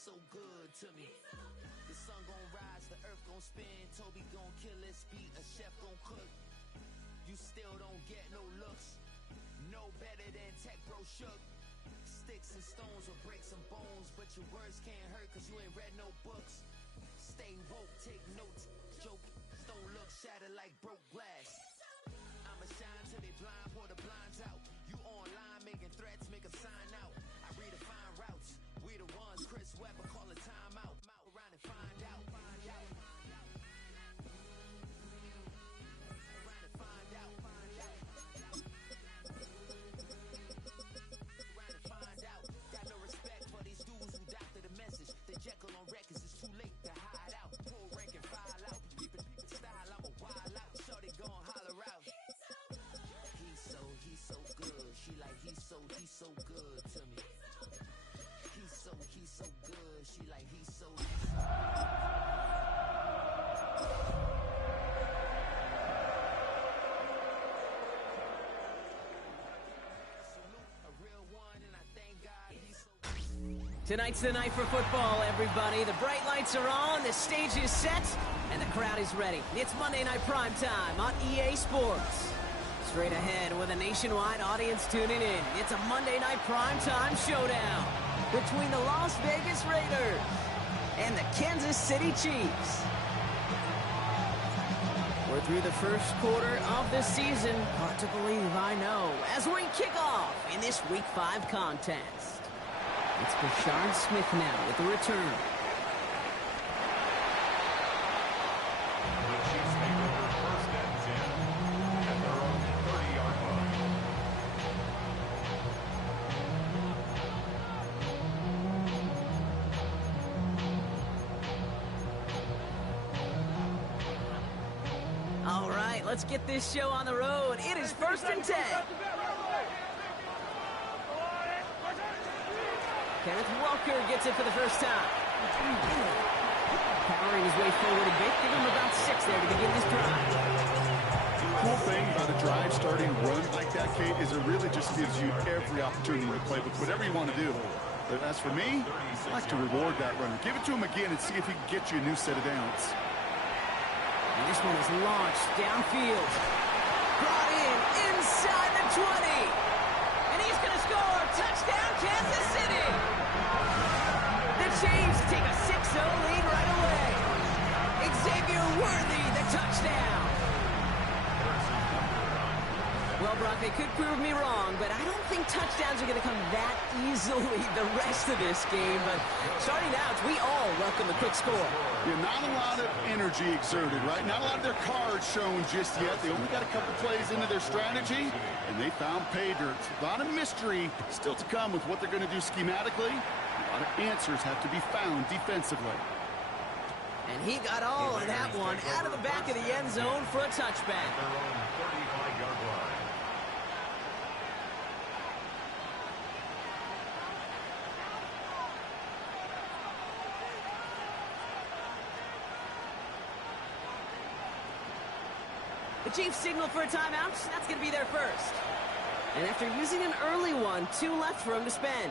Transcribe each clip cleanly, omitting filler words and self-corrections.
so good to me. The sun gon' rise, the earth gon' spin. Toby gon' kill this beat, a chef gon' cook. You still don't get no looks. No better than Tech Bro Shook. Sticks and stones will break some bones, but your words can't hurt cause you ain't read no books. Stay woke, take notes, joke. Don't look shattered like broke glass. I'ma shine till they blind, pour the blinds out. You online making threats, make them sign out. I redefine routes, we the ones Chris Webber call a timeout. Around and find out. Around and find out. Around and find out. Got no respect for these dudes who doctor the message. The Jekyll on records, it's too late to hide out. Pull rank and file out. Keep it style, I'm a wild out. Shorty gon' holler out. He's so good. She like he's so good to me. He's so good. She like he's so a real one, and I thank God he's so. Tonight's the night for football, everybody. The bright lights are on, the stage is set, and the crowd is ready. It's Monday Night Primetime on EA Sports. Straight ahead with a nationwide audience tuning in. It's a Monday Night Primetime showdown between the Las Vegas Raiders and the Kansas City Chiefs. We're through the first quarter of the season. Hard to believe, I know, as we kick off in this Week 5 contest. It's Bashard Smith now with the return. The Chiefs make over first and 10 at their own 30-yard line. All right, let's get this show on the road. It is first and 10. Kenneth Walker gets it for the first time. Powering his way forward a bit. Give him about 6 there to begin this drive. Cool thing about a drive starting run like that, Kate, is it really just gives you every opportunity to play with whatever you want to do. But as for me, I like to reward that runner. Give it to him again and see if he can get you a new set of downs. And this one is launched downfield. Brought in inside the 20. And he's going to score. Touchdown, Kansas City. The Chiefs take a 6-0 lead right away. Xavier Worthy, the touchdown. Well, Brock, they could prove me wrong, but I don't think touchdowns are going to come that easily the rest of this game. But starting out, we all welcome a quick score. Yeah, not a lot of energy exerted, right? Not a lot of their cards shown just yet. They only got a couple plays into their strategy, and they found pay dirt. A lot of mystery still to come with what they're going to do schematically. A lot of answers have to be found defensively. And he got all of that one out of the back of the end zone for a touchback. Their own 35-yard line. The Chiefs signal for a timeout. That's going to be their first. And after using an early one, 2 left for him to spend.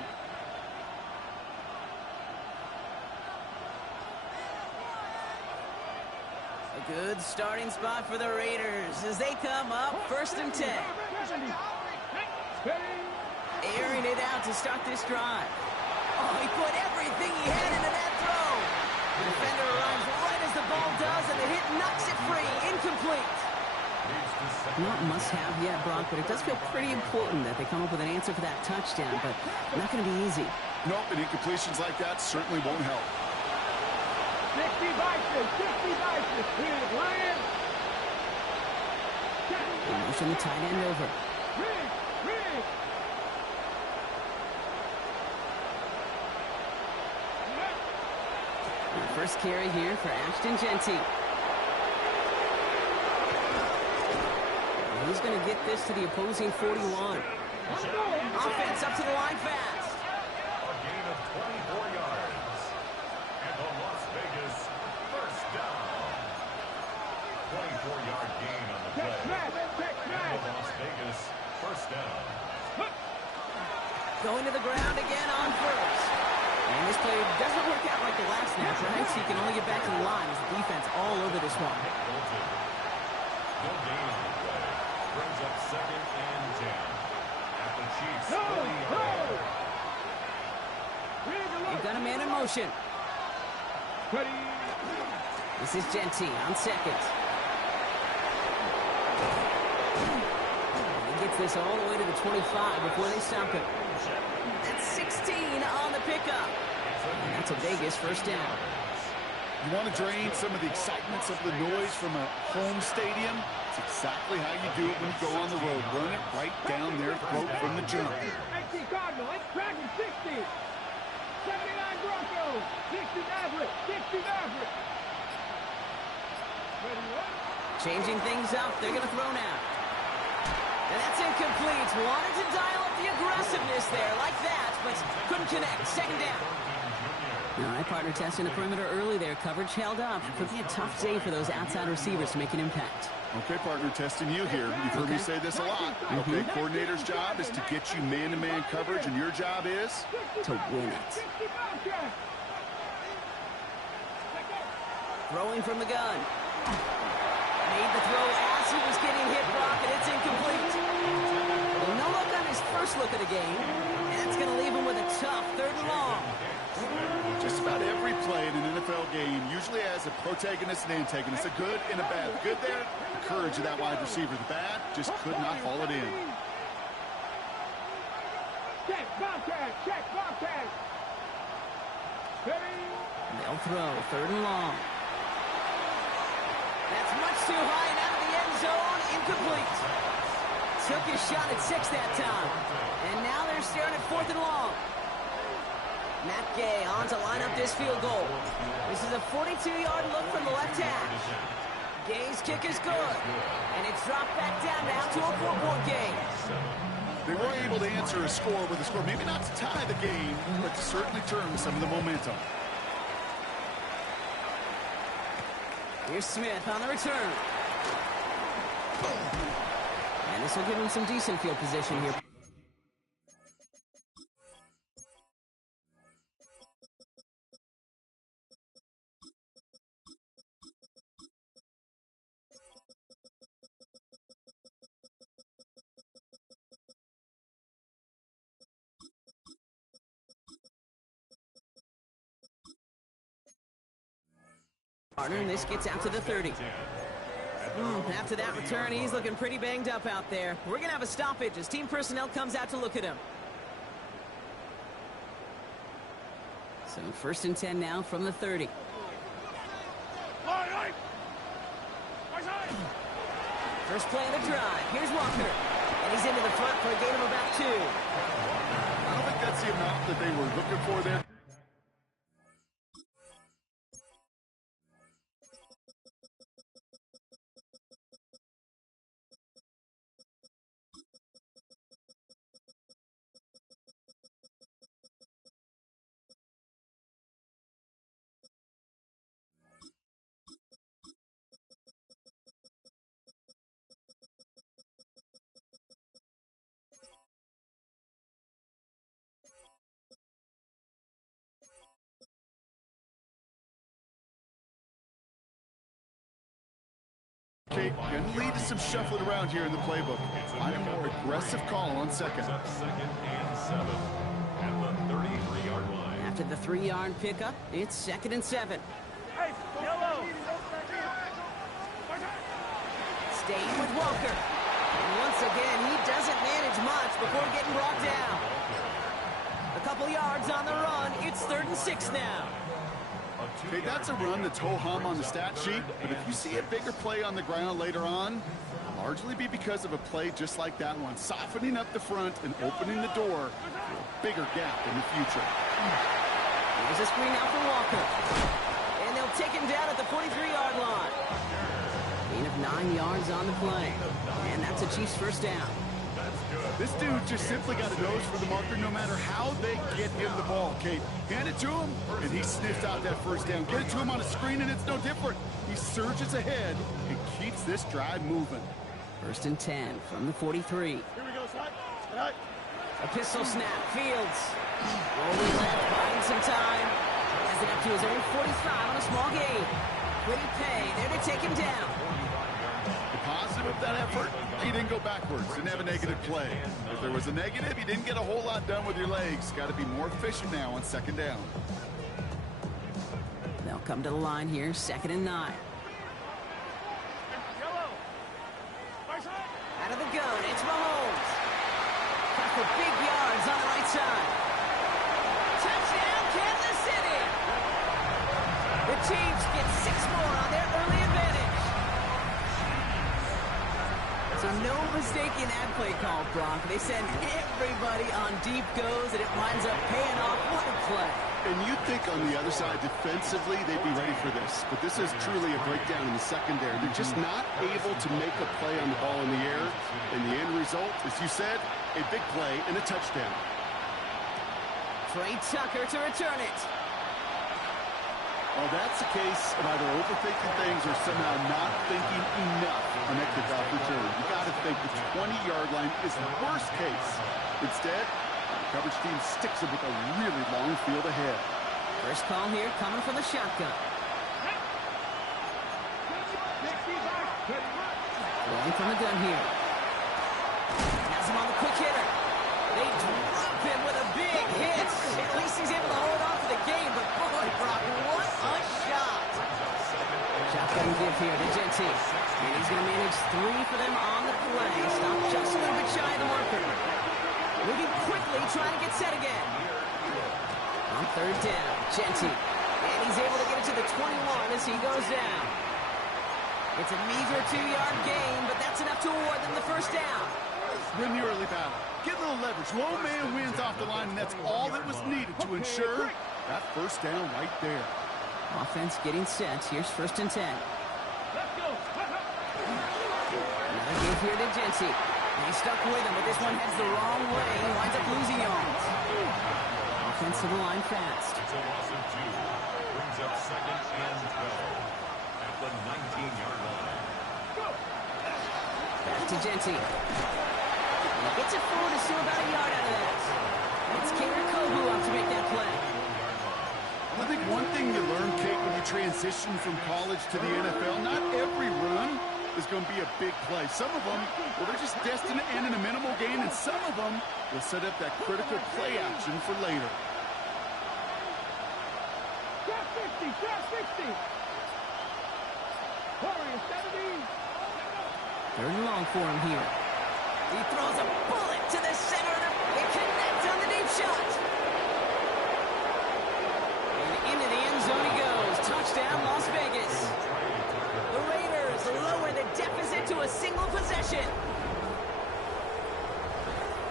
A good starting spot for the Raiders as they come up first and 10. Airing it out to start this drive. Oh, he put everything he had into that throw. The defender arrives right as the ball does, and the hit knocks it free. Incomplete. Not must-have yet, Brock, but it does feel pretty important that they come up with an answer for that touchdown, but not going to be easy. Nope, and incompletions like that certainly won't help. 60 Vices, here's Ryan. They motion the tight end over. The first carry here for Ashton Genty. He's going to get this to the opposing 41. Offense up to the line fast. A gain of 24 yards. And the Las Vegas first down. 24-yard gain on the play. And the Las Vegas first down. Going to the ground again on first. And this play doesn't work out like the last snap, right? So you can only get back to the line as the defense all over this one. No gain on the play. Brings up 2nd and 10. At the Chiefs' 40-yard line. They've got a man in motion. This is Genty on 2nd. He gets this all the way to the 25 before they stop it. That's 16 on the pickup. And that's a Vegas first down. You want to drain some of the excitement, some of the noise from a home stadium? It's exactly how you do it when you go on the road. Run it right down their throat from the jump. 18 Cardinal, it's tracking 60. 79 Broncos, 60 Maverick, 60 Maverick. Changing things up, they're going to throw now. And that's incomplete. Wanted to dial up the aggressiveness there like that, but couldn't connect. 2nd down. All right, partner testing the perimeter early there. Coverage held up. Could be a tough day for those outside receivers to make an impact. Okay, partner, testing you here. You've heard me say this a lot. Okay, coordinator's job is to get you man-to-man coverage, and your job is? To win it. Throwing from the gun. Made the throw as he was getting hit, Brock, and it's incomplete. Well, no look on his first look of the game. And it's going to leave him with a tough 3rd and long. Just about every play in an NFL game usually has a protagonist and antagonist, a good and a bad. The good there, the courage of that wide receiver. The bad, just could not haul it in. Check, Bobcat, check, Bobcat. They'll throw 3rd and long. That's much too high and out of the end zone. Incomplete. Took his shot at 6 that time. And now they're staring at 4th and long. Matt Gay on to line up this field goal. This is a 42-yard look from the left hash. Gay's kick is good. And it's dropped back down now to a 4-point game. They were able to answer a score with a score. Maybe not to tie the game, but to certainly turn some of the momentum. Here's Smith on the return. And this will give him some decent field position here. And this gets out to the 30. After that return, he's looking pretty banged up out there. We're going to have a stoppage as team personnel comes out to look at him. So 1st and 10 now from the 30. First play of the drive. Here's Walker. And he's into the front for a gain of about 2. I don't think that's the amount that they were looking for there. Okay, going to lead to some shuffling around here in the playbook. Find a more aggressive call on 2nd. 2nd and 7 at the 33-yard line. After the 3-yard pickup, it's 2nd and 7. Hey, yellow. Staying with Walker. And once again, he doesn't manage much before getting brought down. A couple yards on the run. It's 3rd and 6 now. Okay, that's a run that's ho-hum on the stat sheet, but if you see a bigger play on the ground later on, it'll largely be because of a play just like that one, softening up the front and opening the door for a bigger gap in the future. There's a screen now for Walker. And they'll take him down at the 43-yard line. Gain of 9 yards on the play. And that's a Chiefs first down. This dude just simply got a nose for the marker no matter how they get him the ball, Kate. Hand it to him, and he sniffs out that first down. Get it to him on a screen, and it's no different. He surges ahead and keeps this drive moving. 1st and 10 from the 43. Here we go, slide. A pistol snap. Fields. Rolling left, buying some time. Has it up to his own 45 on a small gain. Pretty pay. There to take him down. The positive of that effort, he didn't go backwards. Didn't have a negative play. If there was a negative, you didn't get a whole lot done with your legs. Got to be more efficient now on second down. They'll come to the line here, 2nd and 9. Out of the gun, it's Mahomes. Got for big yards on the right side. Touchdown, Kansas City! The Chiefs get 6 more on their early advantage. So no mistaking that play call, Brock. They send everybody on deep goes, and it winds up paying off. What a play. And you'd think on the other side, defensively, they'd be ready for this. But this is truly a breakdown in the secondary. They're just not able to make a play on the ball in the air. And the end result, as you said, a big play and a touchdown. Trey Tucker to return it. Well, that's a case of either overthinking things or somehow not thinking enough on that kickoff return. You got to think the 20-yard line is the worst case. Instead, the coverage team sticks it with a really long field ahead. First call here coming from the shotgun. Rolling from the gun here. Has him on the quick hitter. They drop him with a big hit. At least he's able to hold on for the game, but boy, Brock, what a shot. Shotgun give here to Gentile. And he's going to manage 3 for them on the play. Stop just a little bit shy of the marker. Moving quickly, trying to get set again. On 3rd down, Gentile. And he's able to get it to the 21 as he goes down. It's a meager 2-yard gain, but that's enough to award them the first down. Win the early battle. Get a little leverage. Low man wins off the line, and that's all that was needed to ensure that first down right there. Offense getting set. Here's 1st and 10. Another give here to Gentile. He stuck with him, but this one heads the wrong way. He winds up losing yards. Offense to the line fast. It's a loss of 2. Brings up 2nd and 12 at the 19-yard line. Back to Gentile. Gets it forward to still about a yard out of that. It's Karen Kobu up to make that play. I think one thing you learn, Kate, when you transition from college to the NFL, not every run is going to be a big play. Some of them, well, they're just destined to end in a minimal gain, and some of them will set up that critical play action for later. Drop 50, drop 60. Warriors 17. 3rd and long for him here. He throws a bullet to the center of the... It connects on the deep shot. And into the end zone he goes. Touchdown, Las Vegas. The Raiders lower the deficit to a single possession.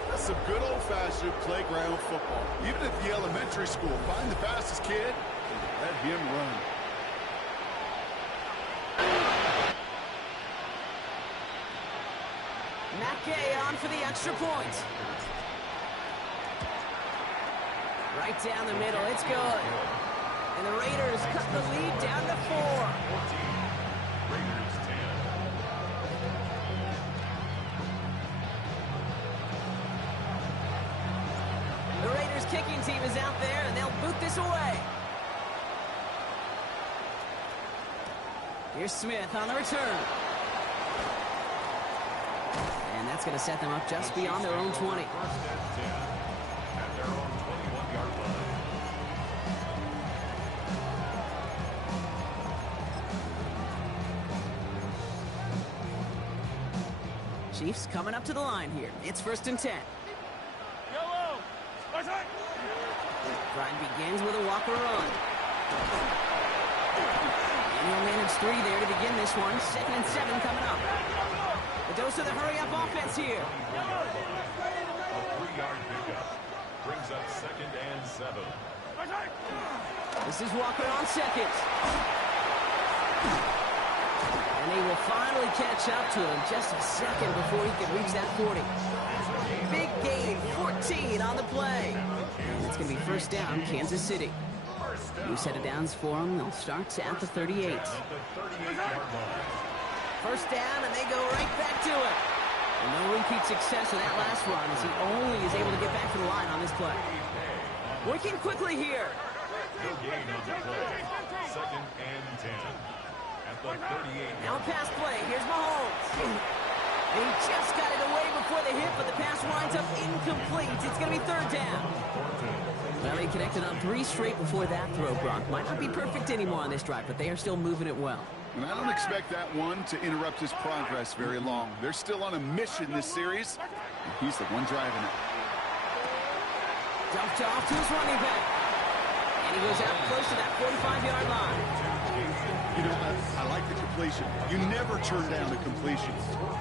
That's some good old-fashioned playground football. Even at the elementary school, find the fastest kid and let him run. Mackay on for the extra point. Right down the middle, it's good. And the Raiders cut the lead down to 4. Raiders 10. The Raiders kicking team is out there, and they'll boot this away. Here's Smith on the return. And that's going to set them up just beyond their own 20. 1st and 10 at their own 21-yard line. Chiefs coming up to the line here. It's 1st and 10. Drive begins with a Walker run. And he'll manage 3 there to begin this one. 2nd and 7 coming up. The dose of the hurry-up offense here. A 3-yard pickup. Brings up 2nd and 7. This is Walker on 2nd. And they will finally catch up to him just a second before he can reach that 40. Big gain, 14 on the play. And it's going to be 1st down, Kansas City. New set of downs for them. They'll start at the 38. At the 38-yard line. 1st down, and they go right back to it. And no repeat success of that last run as he only is able to get back line on this play. Working quickly here. No gain on the play. 2nd and 10. At the 38. Now a pass play. Here's Mahomes. And he just got it away before the hit, but the pass winds up incomplete. It's going to be 3rd down. Well, he connected on 3 straight before that throw, Brock. Might not be perfect anymore on this drive, but they are still moving it well. And I don't expect that one to interrupt his progress very long. They're still on a mission this series, and he's the one driving it. Dumped off to his running back. And he goes out close to that 45-yard line. You know, I like the completion. You never turn down a completion.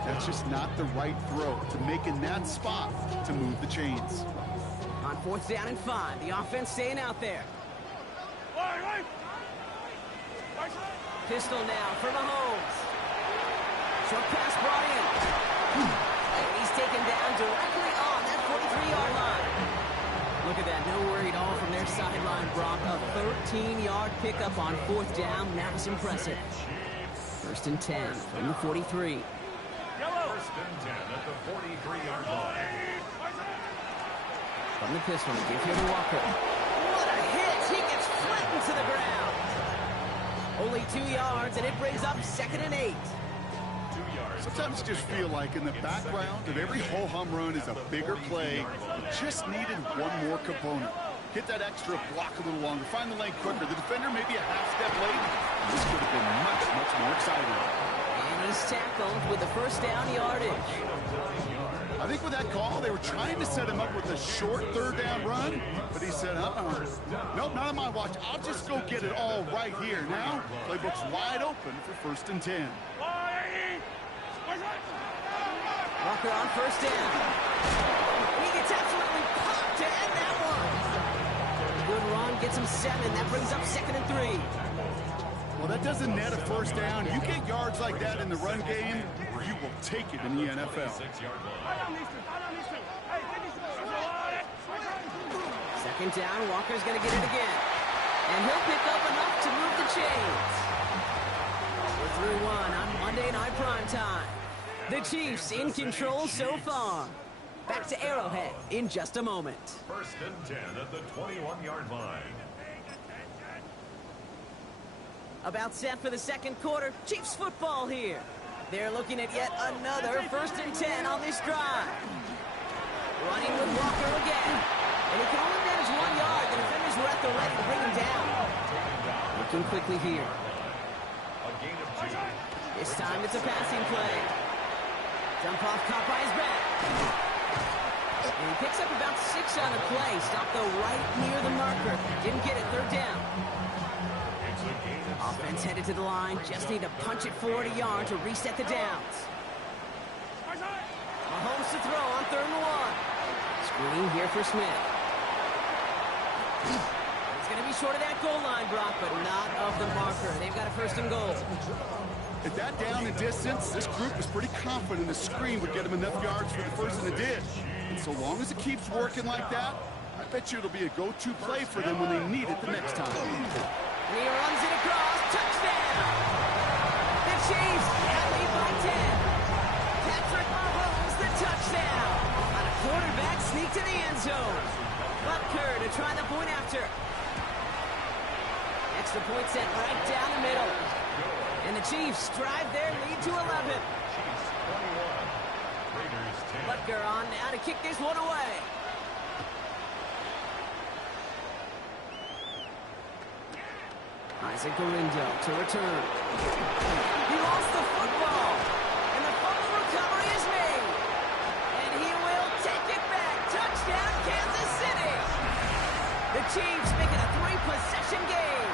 That's just not the right throw to make in that spot to move the chains. On 4th down and 5, the offense staying out there. Pistol now for Mahomes. Short pass brought in. And he's taken down directly on that 43-yard line. Look at that, no worry at all from their sideline, Brock. A 13-yard pickup on 4th down. That was impressive. 1st and 10 from the 43. 1st and 10 at the 43-yard line. From the pistol, give here to Walker. What a hit! He gets flattened to the ground. Only 2 yards, and it brings up 2nd and 8. 2 yards. Sometimes you just feel like in the background of every home run is a bigger play. Just needed one more component. Hit that extra block a little longer. Find the lane quicker. The defender maybe a half step late. This could have been much, much more exciting. And he's tackled with the 1st down yardage. I think with that call, they were trying to set him up with a short 3rd down run, but he said, nope, not on my watch. I'll just go get it all right here. Now, playbook's wide open for 1st and 10. Walker on 1st down. He gets absolutely popped to end that one. Good run, gets him 7. That brings up 2nd and 3. Well, that doesn't net a 1st down. You get yards like that in the run game, you will take it in the NFL. 2nd down, Walker's going to get it again. And he'll pick up enough to move the chains. We're through 1 on Monday Night Primetime. The Chiefs in control so far. Back to Arrowhead in just a moment. 1st and 10 at the 21-yard line. About set for the 2nd quarter. Chiefs football here. They're looking at yet another 1st and 10 on this drive. Running with Walker again. And he can only manage 1 yard. The defenders were at the ready to bring him down. Looking quickly here. A gain of 2. This time it's a passing play. Dump off caught by his back. And he picks up about 6 on the play. Stopped though right near the marker. Didn't get it. 3rd down. Offense headed to the line. Just need to punch it forward a yard to reset the downs. Mahomes to throw on 3rd and 1. Screen here for Smith. He's going to be short of that goal line, Brock, but not of the marker. They've got a 1st and goal. At that down and distance, this group was pretty confident the screen would get them enough yards for the 1st, and it did. And so long as it keeps working like that, I bet you it'll be a go-to play for them when they need it the next time. And he runs it across. Touchdown! The Chiefs lead by 10. Patrick Mahomes, the touchdown. On a quarterback sneak to the end zone. Butker to try the point after. Extra point set right down the middle. And the Chiefs drive their lead to 11. Chiefs 21. Raiders 10. Butker on now to kick this one away. Isaac Galindo to return. He lost the football. And the fumble recovery is made. And he will take it back. Touchdown, Kansas City. The Chiefs make it a 3-possession game.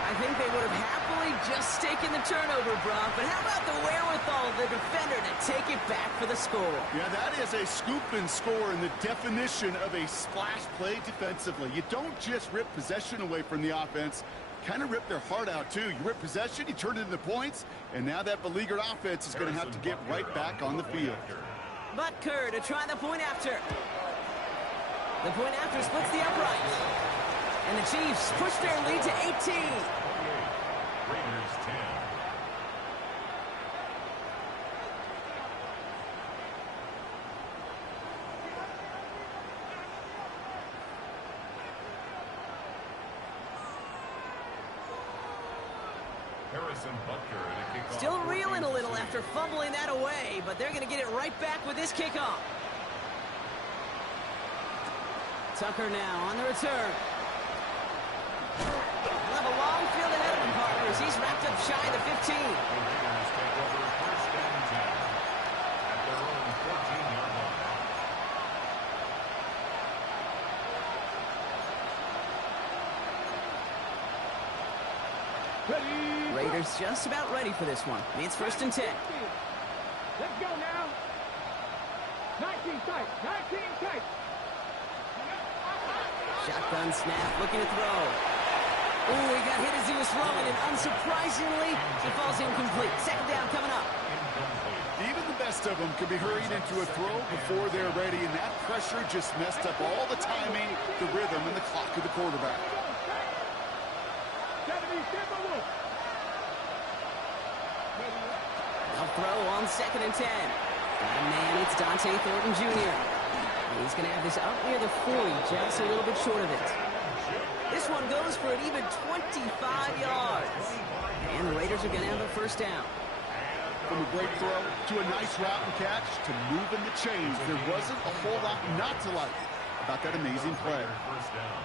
I think they would have happily just taken the turnover, Brock. But how about the wherewithal of the defender to take it back for the score? Yeah, that is a scoop and score in the definition of a splash play defensively. You don't just rip possession away from the offense. Kind of rip their heart out, too. You rip possession, you turn it into points, and now that beleaguered offense is going to have to get right back on the field. Butker to try the point after. The point after splits the uprights. And the Chiefs push their lead to 18. Raiders 10. Still reeling a little after fumbling that away, but they're going to get it right back with this kickoff. Tucker now on the return. He'll have a long field ahead of him, partners. He's wrapped up shy of the 15. The Raiders take over first and 10 at their own 14-yard line. Raiders just about ready for this one. It's first and 10. Let's go now. 19 tight. 19 tight. Shotgun snap, looking to throw. Ooh, he got hit as he was throwing, and unsurprisingly, he falls incomplete. Second down coming up. Even the best of them could be hurried into a throw before they're ready, and that pressure just messed up all the timing, the rhythm, and the clock of the quarterback. 70, They'll throw on second and 10. Got a man, it's Dante Thornton Jr. He's going to have this out near the 40, just a little bit short of it. This one goes for an even 25 yards. And the Raiders are going to have a first down. From a great throw to a nice route and catch to moving the chains, there wasn't a whole lot not to like about that amazing play. First down.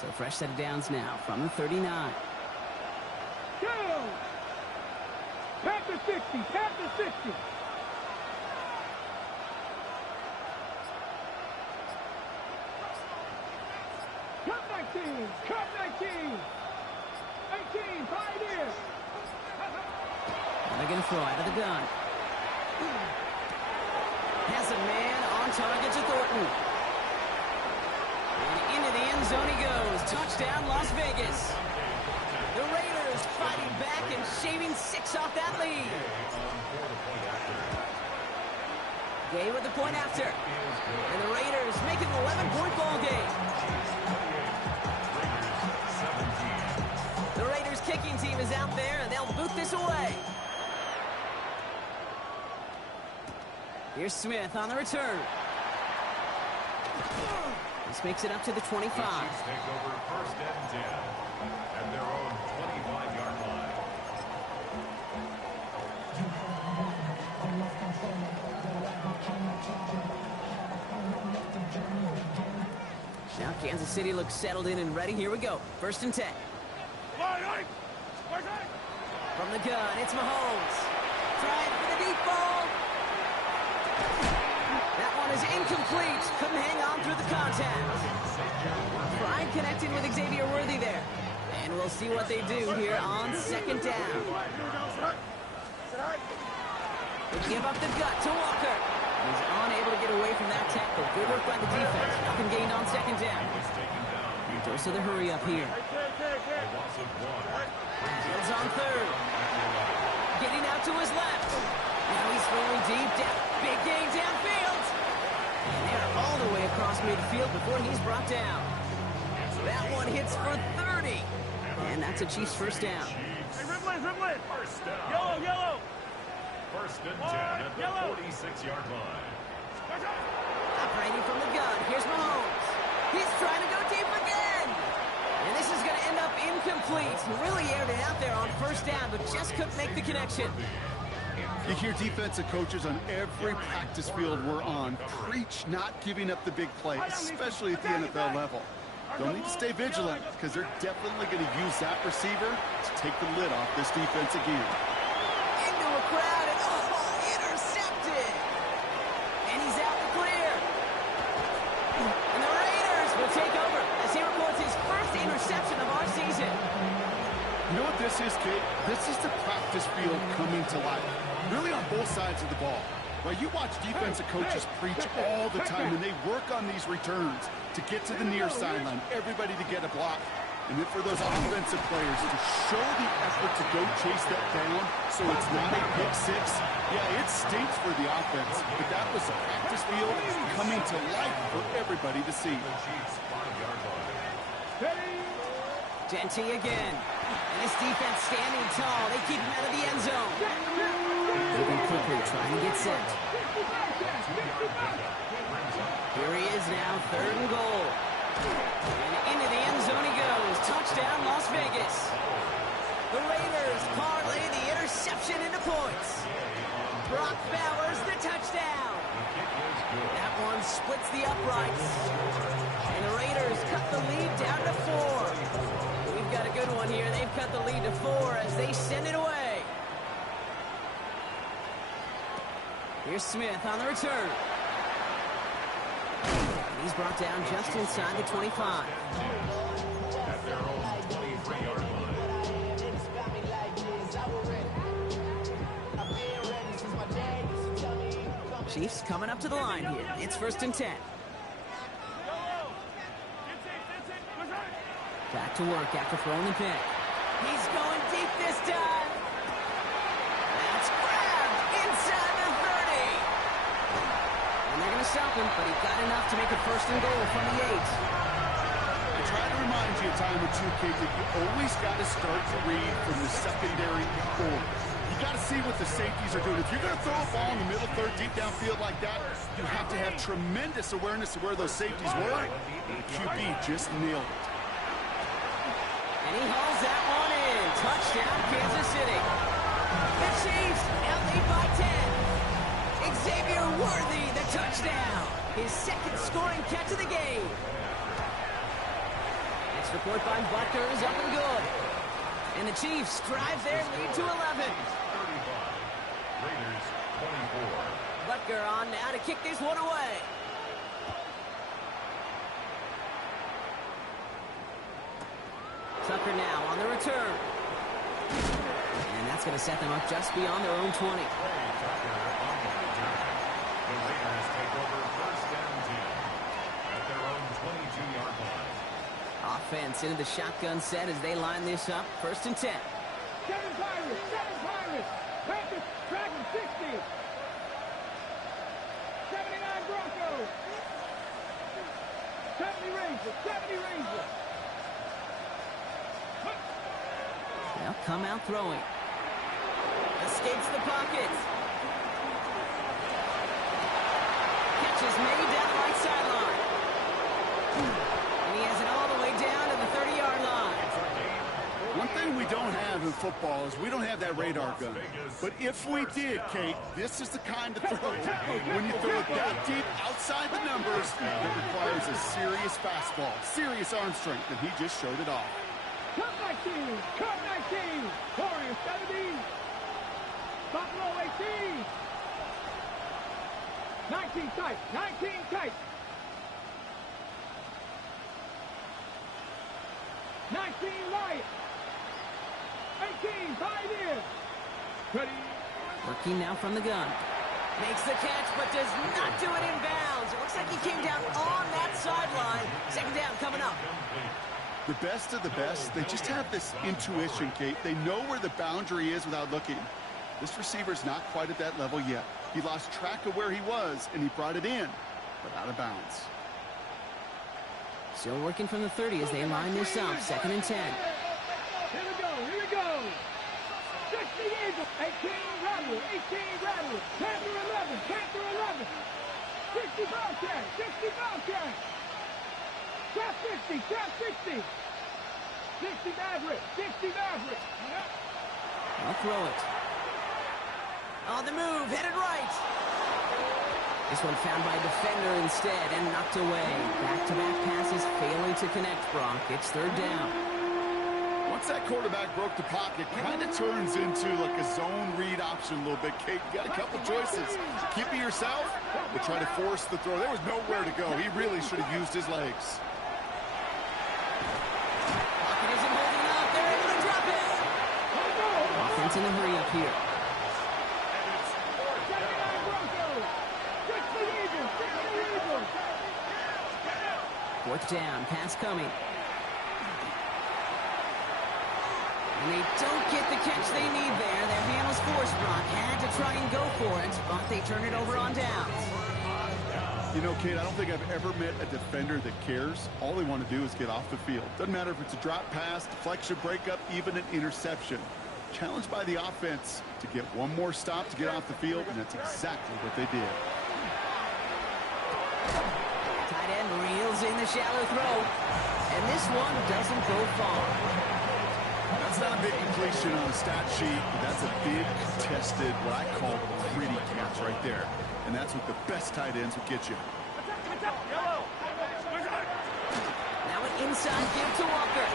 So fresh set of downs now from the 39. Go! Pass the 60. Pass the 60. Cut 19. Cut 19. 18. Pioneer. They're going to throw out of the gun. Has a man on target to Thornton. And into the end zone he goes. Touchdown, Las Vegas. The Raiders fighting back and shaving 6 off that lead. Gay with the point after. And the Raiders make it an 11-point ball game. The Raiders kicking team is out there, and they'll boot this away. Here's Smith on the return. This makes it up to the 25. The Chiefs take over first and 10 at their own 25-yard line. Now Kansas City looks settled in and ready. Here we go. First and 10. From the gun, it's Mahomes. Trying for the deep ball. That one is incomplete. Couldn't hang on through the contact. Fran connecting with Xavier Worthy there. And we'll see what they do here on second down. They give up the gut to Walker. He's unable to get away from that tackle. Good work by the defense. Nothing gained on second down. Dose of the hurry up here. Fields on third. Getting out to his left. Now he's throwing deep down. Big gain downfield. And they're all the way across midfield before he's brought down. That one hits for 30. And that's a Chiefs first down. Hey, Ripley. First down. Yellow. First and 10 at the 46-yard line. Operating from the gun. Here's Mahomes. He's trying to go deep again. And this is going to end up incomplete. Really aired it out there on first down, but just couldn't make the connection. You hear defensive coaches on every practice field we're on preach not giving up the big play, especially at the NFL level. They'll need to stay vigilant because they're definitely going to use that receiver to take the lid off this defense again. Into a crowd and intercepted. And he's out the clear. And the Raiders will take over as he records his first interception of our season. You know what this is, kid? This is the practice field coming to life. Really on both sides of the ball. Right, you watch defensive coaches preach all the time, and they work on these returns to get to the near sideline, everybody to get a block. And then for those offensive players to show the effort to go chase that down so it's not a pick six, yeah, it stinks for the offense, but that was a practice field coming to life for everybody to see. Genty again. And this defense standing tall. They keep him out of the end zone. Moving quickly, trying to get set. Here he is now, third and goal. And into the end zone he goes. Touchdown, Las Vegas. The Raiders parlay the interception into points. Brock Bowers, the touchdown. That one splits the uprights. And the Raiders cut the lead down to 4. We've got a good one here. They've cut the lead to 4 as they send it away. Here's Smith on the return. And he's brought down just inside the 25. At their own 23-yard line. Chiefs coming up to the line here. It's 1st and 10. Back to work after throwing the pick. He's going deep this time. That's grabbed inside the 30. And they're going to stop him, but he got enough to make it 1st and goal from the 8. I try to remind you a time or two, Kate, that you always got to start to read from the secondary forward. You got to see what the safeties are doing. If you're going to throw a ball in the middle third, deep downfield like that, you have to have tremendous awareness of where those safeties were. And the QB just nailed it. And he hauls that one in. Touchdown, Kansas City. The Chiefs now lead by 10. Xavier Worthy, the touchdown. His 2nd scoring catch of the game. Extra point by Butker is up and good. And the Chiefs drive their lead to 11. Raiders 24. Butker on now to kick this one away. Tucker now on the return. And that's going to set them up just beyond their own 20. The Raiders take over 1st and 10 at their own 22-yard line. Offense into the shotgun set as they line this up. 1st and 10. 7 Pirates, 7 Pirates. Panthers tracking 60. 79 Broncos. 70 Rangers, 70 Rangers. They'll come out throwing. Escapes the pocket. Catch is made down the right sideline. And he has it all the way down to the 30-yard line. One thing we don't have in football is we don't have that radar gun. But if we did, Kate, this is the kind of throw. When you throw it that deep outside the numbers, it requires a serious fastball, serious arm strength, and he just showed it off. Cut 19, cut 19. Warriors 70. Buffalo 18. 19 tight, 19 tight. 19 Lions. 18, 5 in. Ready. Working now from the gun. Makes the catch, but does not do it in bounds. It looks like he came down on that sideline. 2nd down coming up. The best of the best, they just have this intuition, Kate. They know where the boundary is without looking. This receiver's not quite at that level yet. He lost track of where he was, and he brought it in, but out of bounds. Still working from the 30 as they line this up. 2nd and 10. Here we go, here we go. 60 Eagles, 18 Rattle, 18 Rattle. Panther 11, Panther 11. 60 Bobcat, 60 Bobcat. Trap 60, trap 60. 60 Maverick, 60 Maverick. I'll throw it. On the move, headed right. This one found by a defender instead and knocked away. Back-to-back passes failing to connect, Brock. It's 3rd down. Once that quarterback broke the pocket, kind of turns into like a zone read option a little bit. Kate, you got a couple choices. Keep it yourself or try to force the throw. There was nowhere to go. He really should have used his legs. Pocket isn't holding up. They're able to drop it. Offense in a hurry up here. 79 Broncos. 60 Eagles, 60 Eagles. 4th down, pass coming. And they don't get the catch they need there. Their hand was forced, Brock. Had to try and go for it, but they turn it over on downs. You know, Kate, I don't think I've ever met a defender that cares. All they want to do is get off the field. Doesn't matter if it's a drop pass, deflection, breakup, even an interception. Challenged by the offense to get one more stop to get off the field, and that's exactly what they did. Tight end reels in the shallow throw. And this one doesn't go far. That's not a big completion on the stat sheet, but that's a big, contested, what I call gritty catch right there. And that's what the best tight ends would get you. Now an inside give to Walker.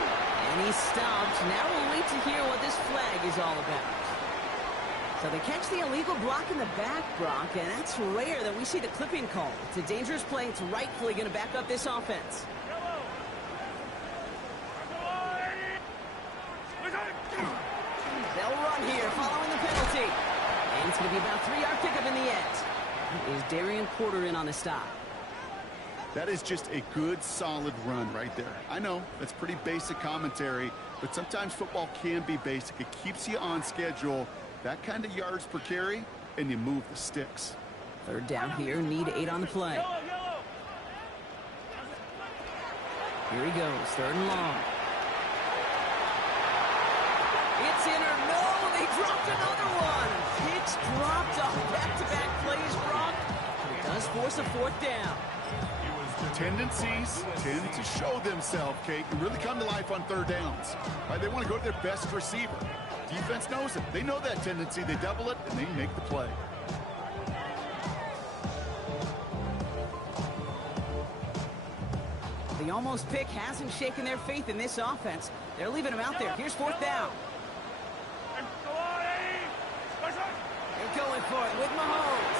And he's stopped. Now we'll wait to hear what this flag is all about. So they catch the illegal block in the back, Brock, and that's rare that we see the clipping call. It's a dangerous play. It's rightfully going to back up this offense. They'll run here following the penalty. And it's going to be about a 3-yard pickup in the end. Is Darian Porter in on the stop? That is just a good, solid run right there. I know, that's pretty basic commentary, but sometimes football can be basic. It keeps you on schedule. That kind of yards per carry, and you move the sticks. Third down here, need 8 on the play. Here he goes, 3rd and long. It's in or no, they dropped another one. Picks dropped on back-to-back plays, Brock. But it does force a 4th down. Tendencies tend to show themselves, Kate, and really come to life on 3rd downs. Right? They want to go to their best receiver. Defense knows it. They know that tendency. They double it, and they make the play. The almost pick hasn't shaken their faith in this offense. They're leaving him out there. Here's 4th down. They're going for it with Mahomes.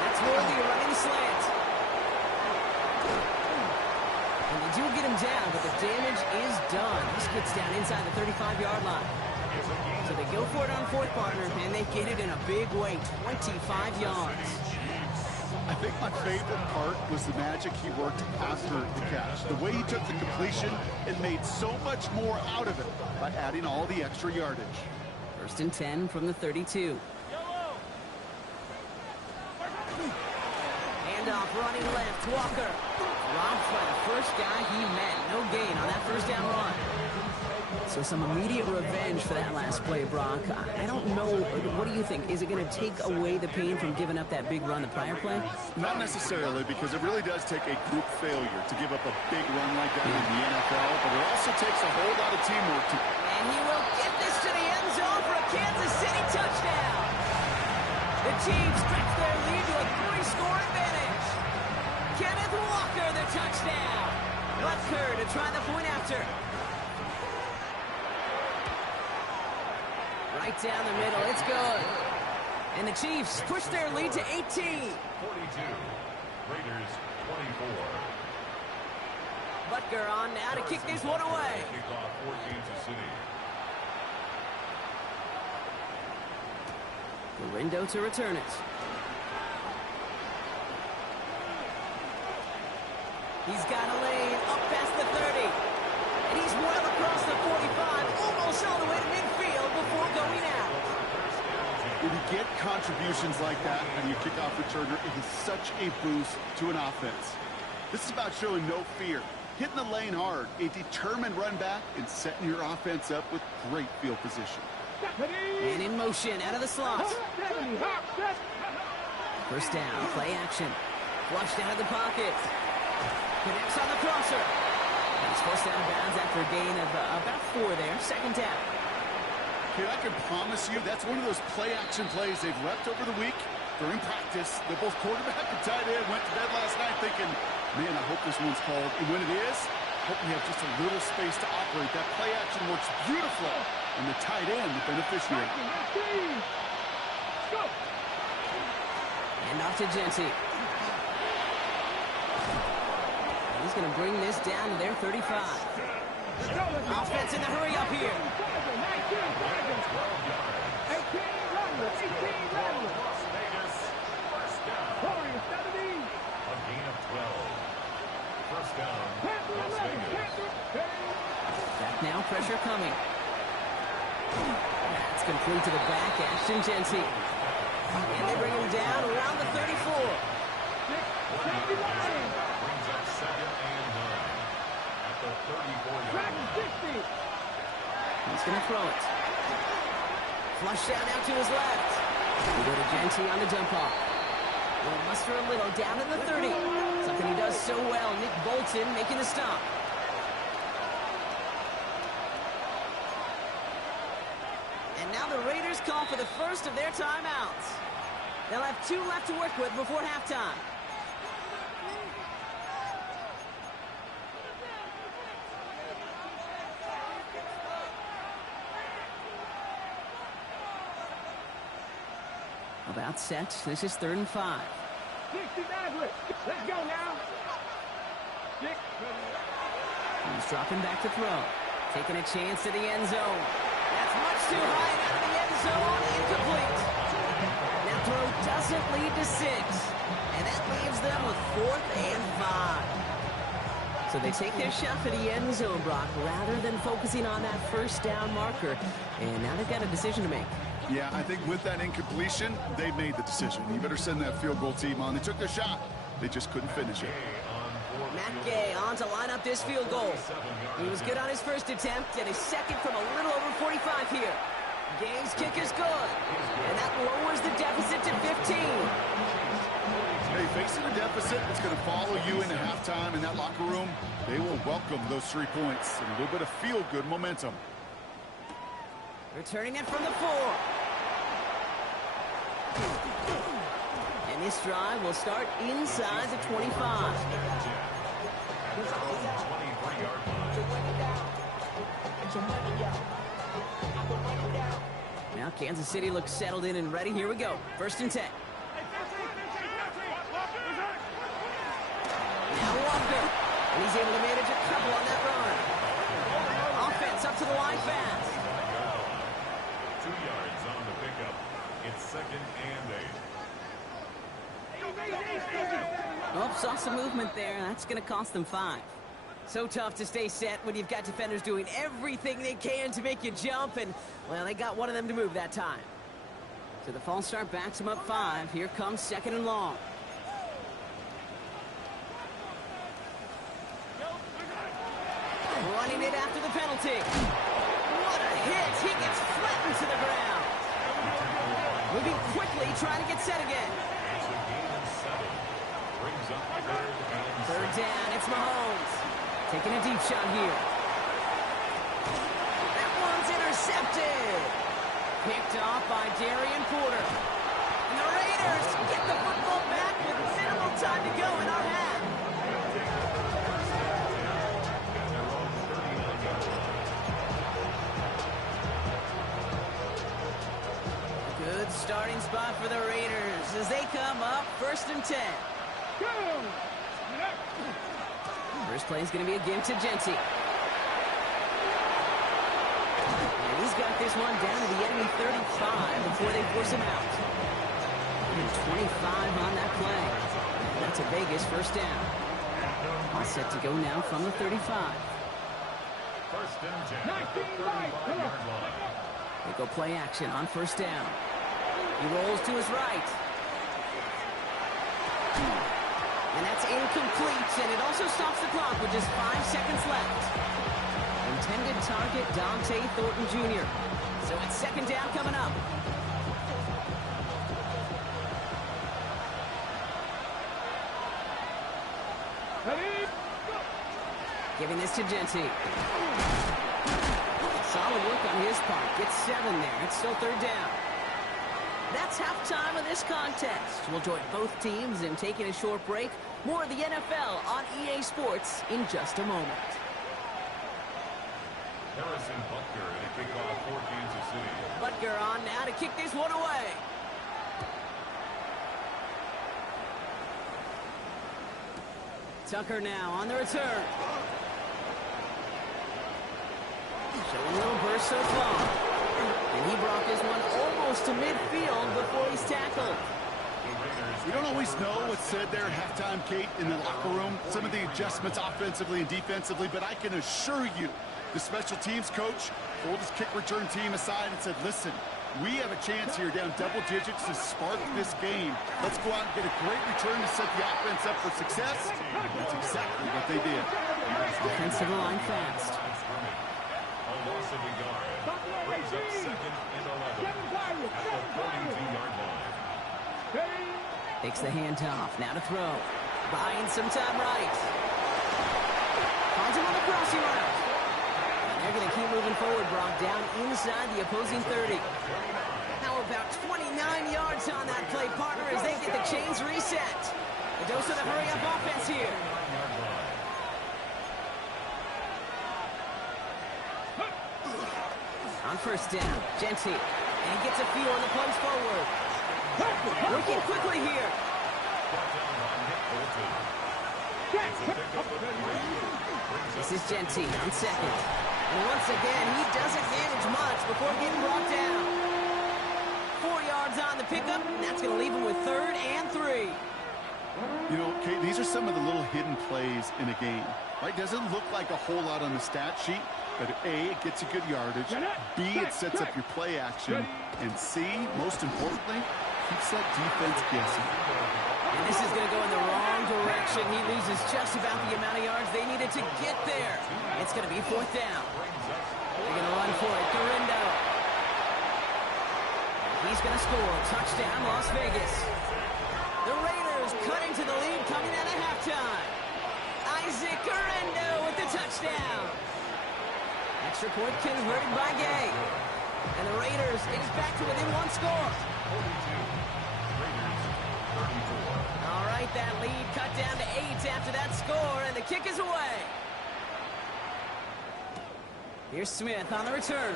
That's Worthy running slant. And they do get him down, but the damage is done. This gets down inside the 35-yard line. So they go for it on 4th, partner, and they get it in a big way, 25 yards. I think my favorite part was the magic he worked after the catch. The way he took the completion and made so much more out of it by adding all the extra yardage. 1st and 10 from the 32. Handoff running left, Walker. Robbed by the first guy he met. No gain on that 1st down run. So some immediate revenge for that last play, Brock. I don't know. What do you think? Is it going to take away the pain from giving up that big run the prior play? Not necessarily, because it really does take a group failure to give up a big run like that in the NFL, but it also takes a whole lot of teamwork to... And he will get this to the end zone for a Kansas City touchdown. The Chiefs stretch their lead to a 3-score advantage. Kenneth Walker, the touchdown. Butker to try the point after. Right down the middle, it's good. And the Chiefs push their lead to 18. 42, Raiders 24. Butker on now to kick this one away. Kickoff for Kansas City. Garindo to return it. He's got a lane up past the 30. And he's well across the 45, almost all the way to midfield before going out. When you get contributions like that and your kickoff returner, it is such a boost to an offense. This is about showing no fear, hitting the lane hard, a determined run back, and setting your offense up with great field position. And in motion, out of the slot. 1st down, play action. Flushed out of the pocket. Connects on the crosser. He's forced out of bounds after a gain of about 4 there. 2nd down. Okay, I can promise you that's one of those play-action plays they've repped over the week during practice. They're both quarterback and tight end went to bed last night thinking, man, I hope this one's called. And when it is, I hope we have just a little space to operate. That play-action works beautifully, and the tight end, the beneficiary. And off to Genty. He's going to bring this down to their 35. Offense in the hurry up here. A gain of 12. 1st down, Las Vegas. Back now, pressure coming. That's complete to the back, Ashton Genty. And they bring him down around the 34. Brings up 2nd and 9 at the 34-yard line. He's going to throw it. Flush down out to his left. We go to Genty on the dump off. Will muster a little down to the 30. Something he does so well. Nick Bolton making the stop. And now the Raiders call for the first of their timeouts. They'll have 2 left to work with before halftime. About set. This is 3rd and 5. 60 Maverick. Let's go now. 6. He's dropping back to throw. Taking a chance to the end zone. That's much too high and out of the end zone. Incomplete. That throw doesn't lead to 6. And that leaves them with 4th and 5. So they take their shot for the end zone, Brock, rather than focusing on that first down marker. And now they've got a decision to make. Yeah, I think with that incompletion, they made the decision. You better send that field goal team on. They took their shot. They just couldn't finish it. Matt Gay on to line up this field goal. He was good on his first attempt and his second from a little over 45 here. Gay's kick is good. And that lowers the deficit to 15. Hey, facing a deficit that's going to follow you into halftime in that locker room, they will welcome those 3 points and a little bit of feel-good momentum. Returning it from the 4. And this drive will start inside the 25. Now Kansas City looks settled in and ready. Here we go. 1st and 10. Now Walker. And he's able to manage a couple on that run. Offense up to the line fast. 2 yards on the pickup. It's 2nd and 8. Oh, saw some movement there. That's going to cost them 5. So tough to stay set when you've got defenders doing everything they can to make you jump, and, well, they got one of them to move that time. So the false start backs them up 5. Here comes 2nd and long. Running it after the penalty. What a hit! He gets flattened to the ground. Moving quickly, trying to get set again. It's a gain of 7. Brings up 3rd and 3rd down, it's Mahomes. Taking a deep shot here. That one's intercepted. Picked off by Darian Porter. And the Raiders get the football back with minimal time to go in our half. Good starting spot for the Raiders as they come up 1st and 10. First play is going to be a give to Genty. And he's got this one down to the enemy 35 before they force him out. And 25 on that play. That's a Vegas 1st down. All set to go now from the 35. 1st and 10 at the 35-yard line. They go play action on 1st down. He rolls to his right. And that's incomplete, and it also stops the clock with just 5 seconds left. Intended target, Dante Thornton Jr. So it's 2nd down coming up. Giving this to Genty. Solid work on his part. Gets 7 there. It's still 3rd down. That's halftime of this contest. We'll join both teams in taking a short break. More of the NFL on EA Sports in just a moment. Harrison Butker at a kickoff for Kansas City. Butker on now to kick this one away. Tucker now on the return. Showing a little burst so far. And he brought this one almost to midfield before he's tackled. We don't always know what's said there at halftime, Kate, in the locker room. Some of the adjustments offensively and defensively, but I can assure you the special teams coach pulled his kick return team aside and said, listen, we have a chance here down double digits to spark this game. Let's go out and get a great return to set the offense up for success. That's exactly what they did. Offensive line fast. A loss of a yard. Brings up 2nd and 11 at the 42-yard line. They Fakes the handoff. Now to throw. Buying some time right. Finds him on the crossing route. And they're going to keep moving forward, Brock, down inside the opposing 30. How about 29 yards on that play, partner, as they get the chains reset. A dose of the hurry-up offense here. On first down, Genty. And he gets a few on the plunge forward. Working quickly here. This is Genty on second. And once again, he doesn't manage much before getting brought down. 4 yards on the pickup, and that's going to leave him with 3rd and 3. You know, Kate, these are some of the little hidden plays in a game, right? Doesn't look like a whole lot on the stat sheet, but A, it gets you good yardage, B, it sets up your play action, and C, most importantly, keeps that defense guessing. And this is going to go in the wrong direction. He loses just about the amount of yards they needed to get there. It's going to be 4th down. They're going to run for it. Garindo. He's going to score. Touchdown, Las Vegas. The Raiders cutting to the lead coming out of halftime. Isaac Garindo with the touchdown. Extra point converted by Gay. And the Raiders get us back to within 1 score. All right, that lead cut down to 8 after that score, and the kick is away. Here's Smith on the return.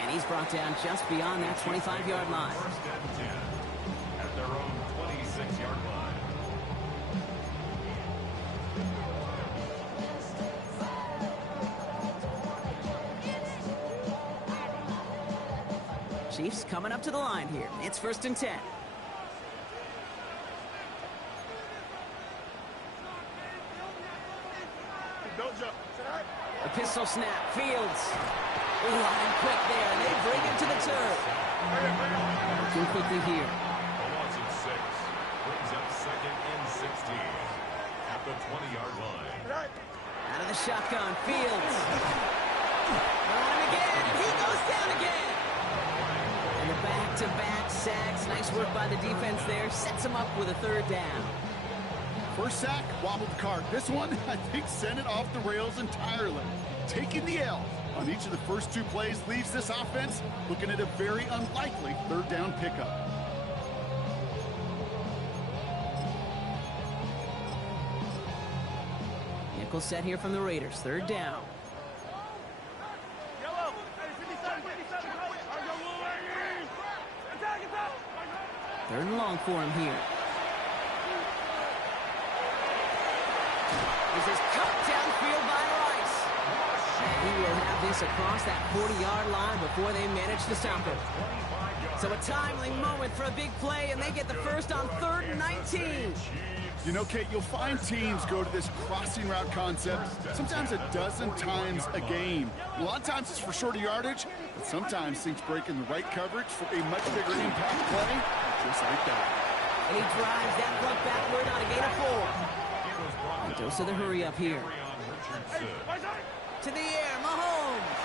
And he's brought down just beyond that 25-yard line. 1st and 10 at their own 26-yard line. Chiefs coming up to the line here. It's 1st and 10. A pistol snap. Fields. Line quick there, and they bring him to the turf. Working quickly here. A loss of 6 brings up 2nd and 16 at the 20-yard line. Out of the shotgun. Fields. On him again, and he goes down again. And the back-to-back sacks. Nice work by the defense there. Sets him up with a 3rd down. First sack, wobbled the cart. This one, I think, sent it off the rails entirely. Taking the L on each of the first 2 plays leaves this offense looking at a very unlikely 3rd down pickup. Nickel set here from the Raiders. 3rd down. Third and long for him here. This is cut downfield by Rice. And he will have this across that 40-yard line before they manage to stop him. So a timely moment for a big play, and they get the first on 3rd and 19. You know, Kate, you'll find teams go to this crossing route concept sometimes a dozen times a game. A lot of times it's for shorter yardage, but sometimes things break in the right coverage for a much bigger impact play, just like that. And he drives that front backward on a gain of 4. A dose of the hurry up here. To the air, Mahomes.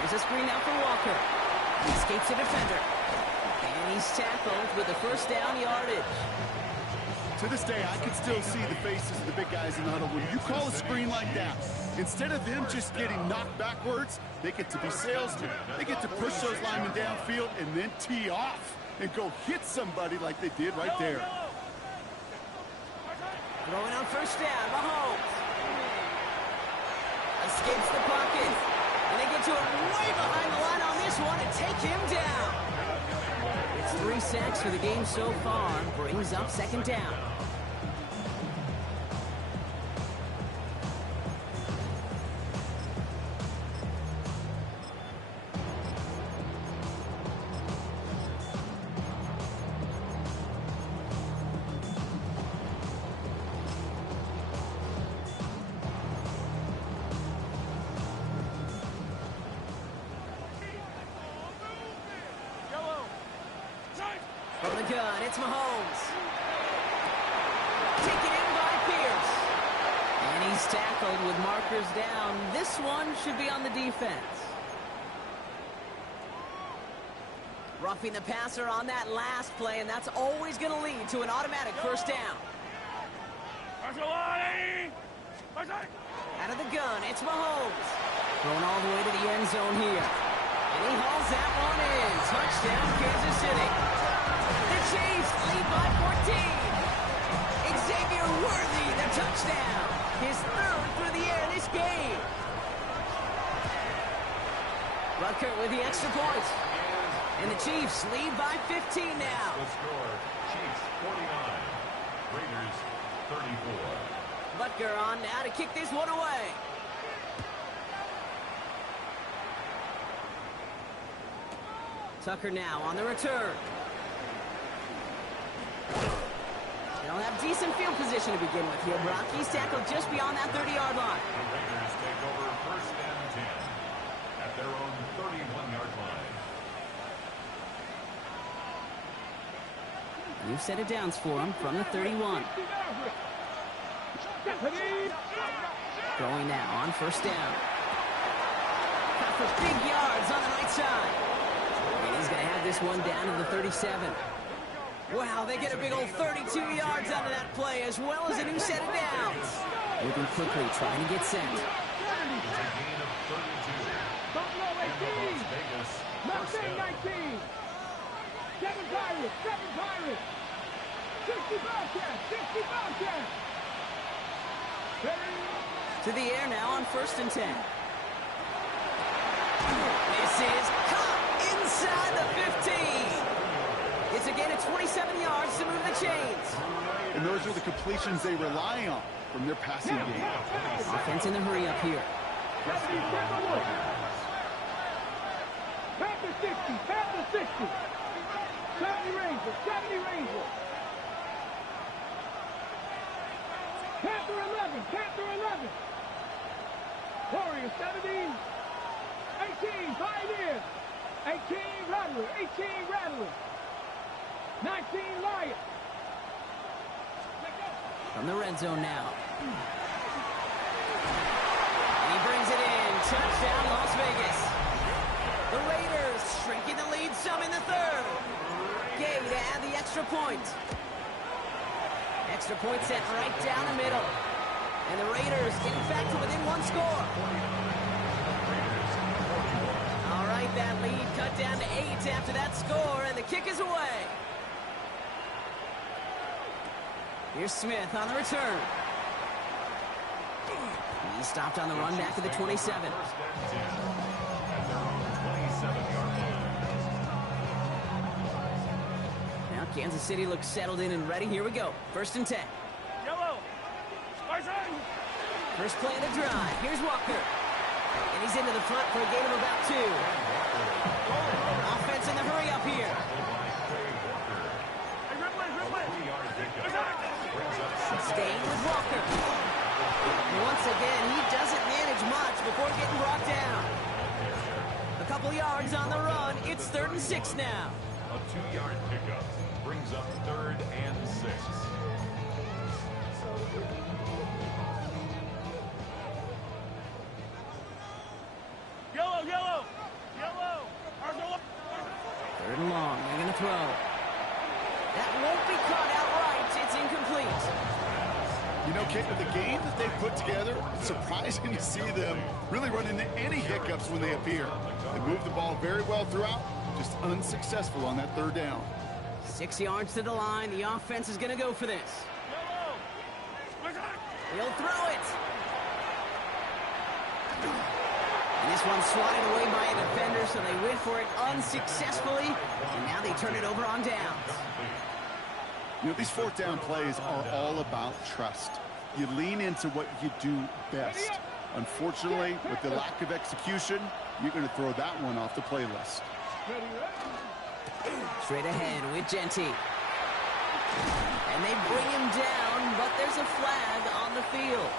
Here's a screen out for Walker. He escapes the defender. And he's tackled with the 1st down yardage. To this day, I can still see the faces of the big guys in the huddle. When you call a screen like that, instead of them just getting knocked backwards, they get to be salesmen. They get to push those linemen downfield and then tee off and go hit somebody like they did right there. Throwing on 1st down, Mahomes. Escapes the pocket. And they get to it way behind the line on this one and take him down. It's 3 sacks for the game so far. Brings up 2nd down. From the gun, it's Mahomes. Taken in by Pierce. And he's tackled with markers down. This one should be on the defense. Roughing the passer on that last play, and that's always going to lead to an automatic first down. Out of the gun, it's Mahomes. Thrown all the way to the end zone here. And he hauls that one in. Touchdown, Kansas City. The Chiefs lead by 14. Xavier Worthy, the touchdown. His third through the air this game. Rutger with the extra point. And the Chiefs lead by 15 now. The score, Chiefs 49, Raiders 34. Rutger on now to kick this one away. Tucker now on the return. They'll have decent field position to begin with here, Brock. He's tackled just beyond that 30-yard line. The Raiders take over first and 10 at their own 31-yard line. New set of downs for him from the 31. Going now on first down. Got for big yards on the right side. And he's going to have this one down to the 37. Wow, they get a big old 32 yards out of that play, as well as a new set of downs. Moving quickly, trying to get set. It's a gain of 32. And the Las Vegas first down. 19. 7 Pirates. 60 Bobcats. 60 Bobcats. To the air now on first and 10. This is caught inside the 15. It's a gain of 27 yards to move the chains. And those are the completions they rely on from their passing game. Offense in the hurry up here. Panther 60. 70 Rangers. Panther 11. Warriors 17. 18 Pioneers. 18 Rattlers. 19 Lions. From the red zone now. And he brings it in. Touchdown, Las Vegas. The Raiders shrinking the lead some in the third. Gay to add the extra point. Extra point set right down the middle. And the Raiders get back to within one score. All right, that lead cut down to 8 after that score, and the kick is away. Here's Smith on the return. He stopped on the run back to the 27. First and 10 at their own 27-yard line. Now Kansas City looks settled in and ready. Here we go. First and 10. Yellow. First play of the drive. Here's Walker. And he's into the front for a gain of about 2. Offense in the hurry up here. Staying with Walker. And once again, he doesn't manage much before getting brought down. A couple yards on the run. It's 3rd and 6 now. A 2-yard pickup brings up 3rd and 6. Yellow. 3rd and long. They're going to throw. That won't be caught outright. It's incomplete. You know, Kate, with the game that they've put together, it's surprising to see them really run into any hiccups when they appear. They move the ball very well throughout, just unsuccessful on that 3rd down. 6 yards to the line. The offense is going to go for this. He'll throw it. And this one's swatted away by a defender, so they went for it unsuccessfully. And now they turn it over on downs. You know, these 4th down plays are all about trust. You lean into what you do best. Unfortunately, with the lack of execution, you're going to throw that one off the playlist. Straight ahead with Genty. And they bring him down, but there's a flag on the field.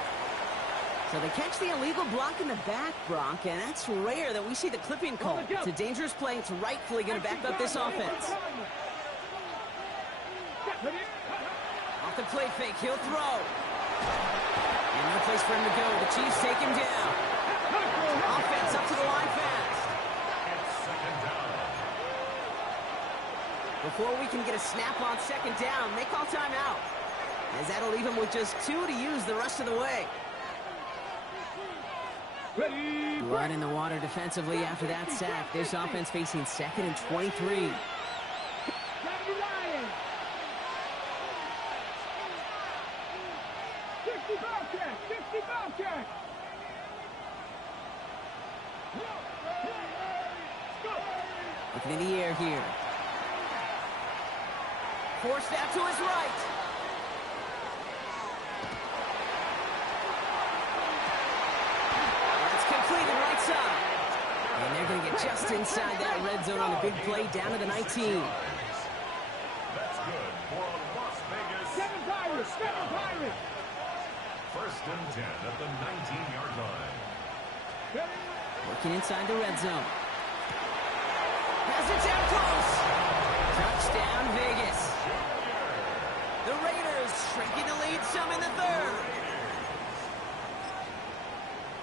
So they catch the illegal block in the back, Brock, and that's rare that we see the clipping call. It's a dangerous play. It's rightfully going to back up this offense. Off the play fake, he'll throw. And no place for him to go. The Chiefs take him down. Offense up to the line fast. It's 2nd down. Before we can get a snap on second down, they call timeout, as that'll leave him with just 2 to use the rest of the way. Blood in the water defensively after that sack. This offense facing 2nd and 23. 60 check. Looking in the air here. Forced out to his right. That's completed right side. And they're going to get just inside that red zone on the big play down to the 19. That's good for a Las Vegas. Seven Pirates. 1st and 10 at the 19-yard line. Working inside the red zone. Has it down close. Touchdown, Vegas. The Raiders shrinking the lead some in the 3rd.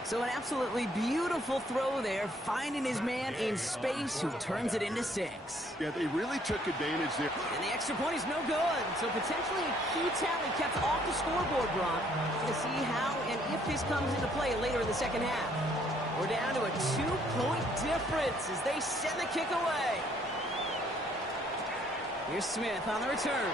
So an absolutely beautiful throw there, finding his man in space who turns it into 6. Yeah, they really took advantage there. And the extra point is no good. So potentially a key tally kept off the scoreboard, Brock. To see how and if this comes into play later in the second half. We're down to a 2-point difference as they send the kick away. Here's Smith on the return.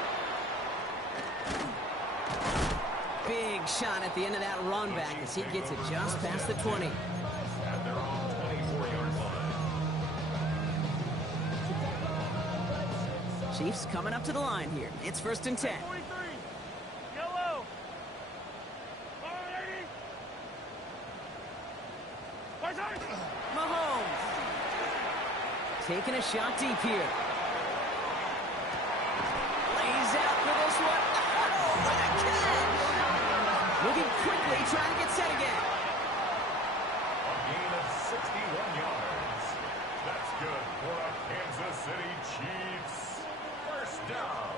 Big shot at the end of that run back as he gets it just past the 20. At their own 24-yard line. Chiefs coming up to the line here. It's 1st and 10. 43. Yellow. Mahomes. Taking a shot deep here. Lays out for this one. Oh, what a catch! Moving quickly, trying to get set again. A gain of 61 yards. That's good for a Kansas City Chiefs. 1st down.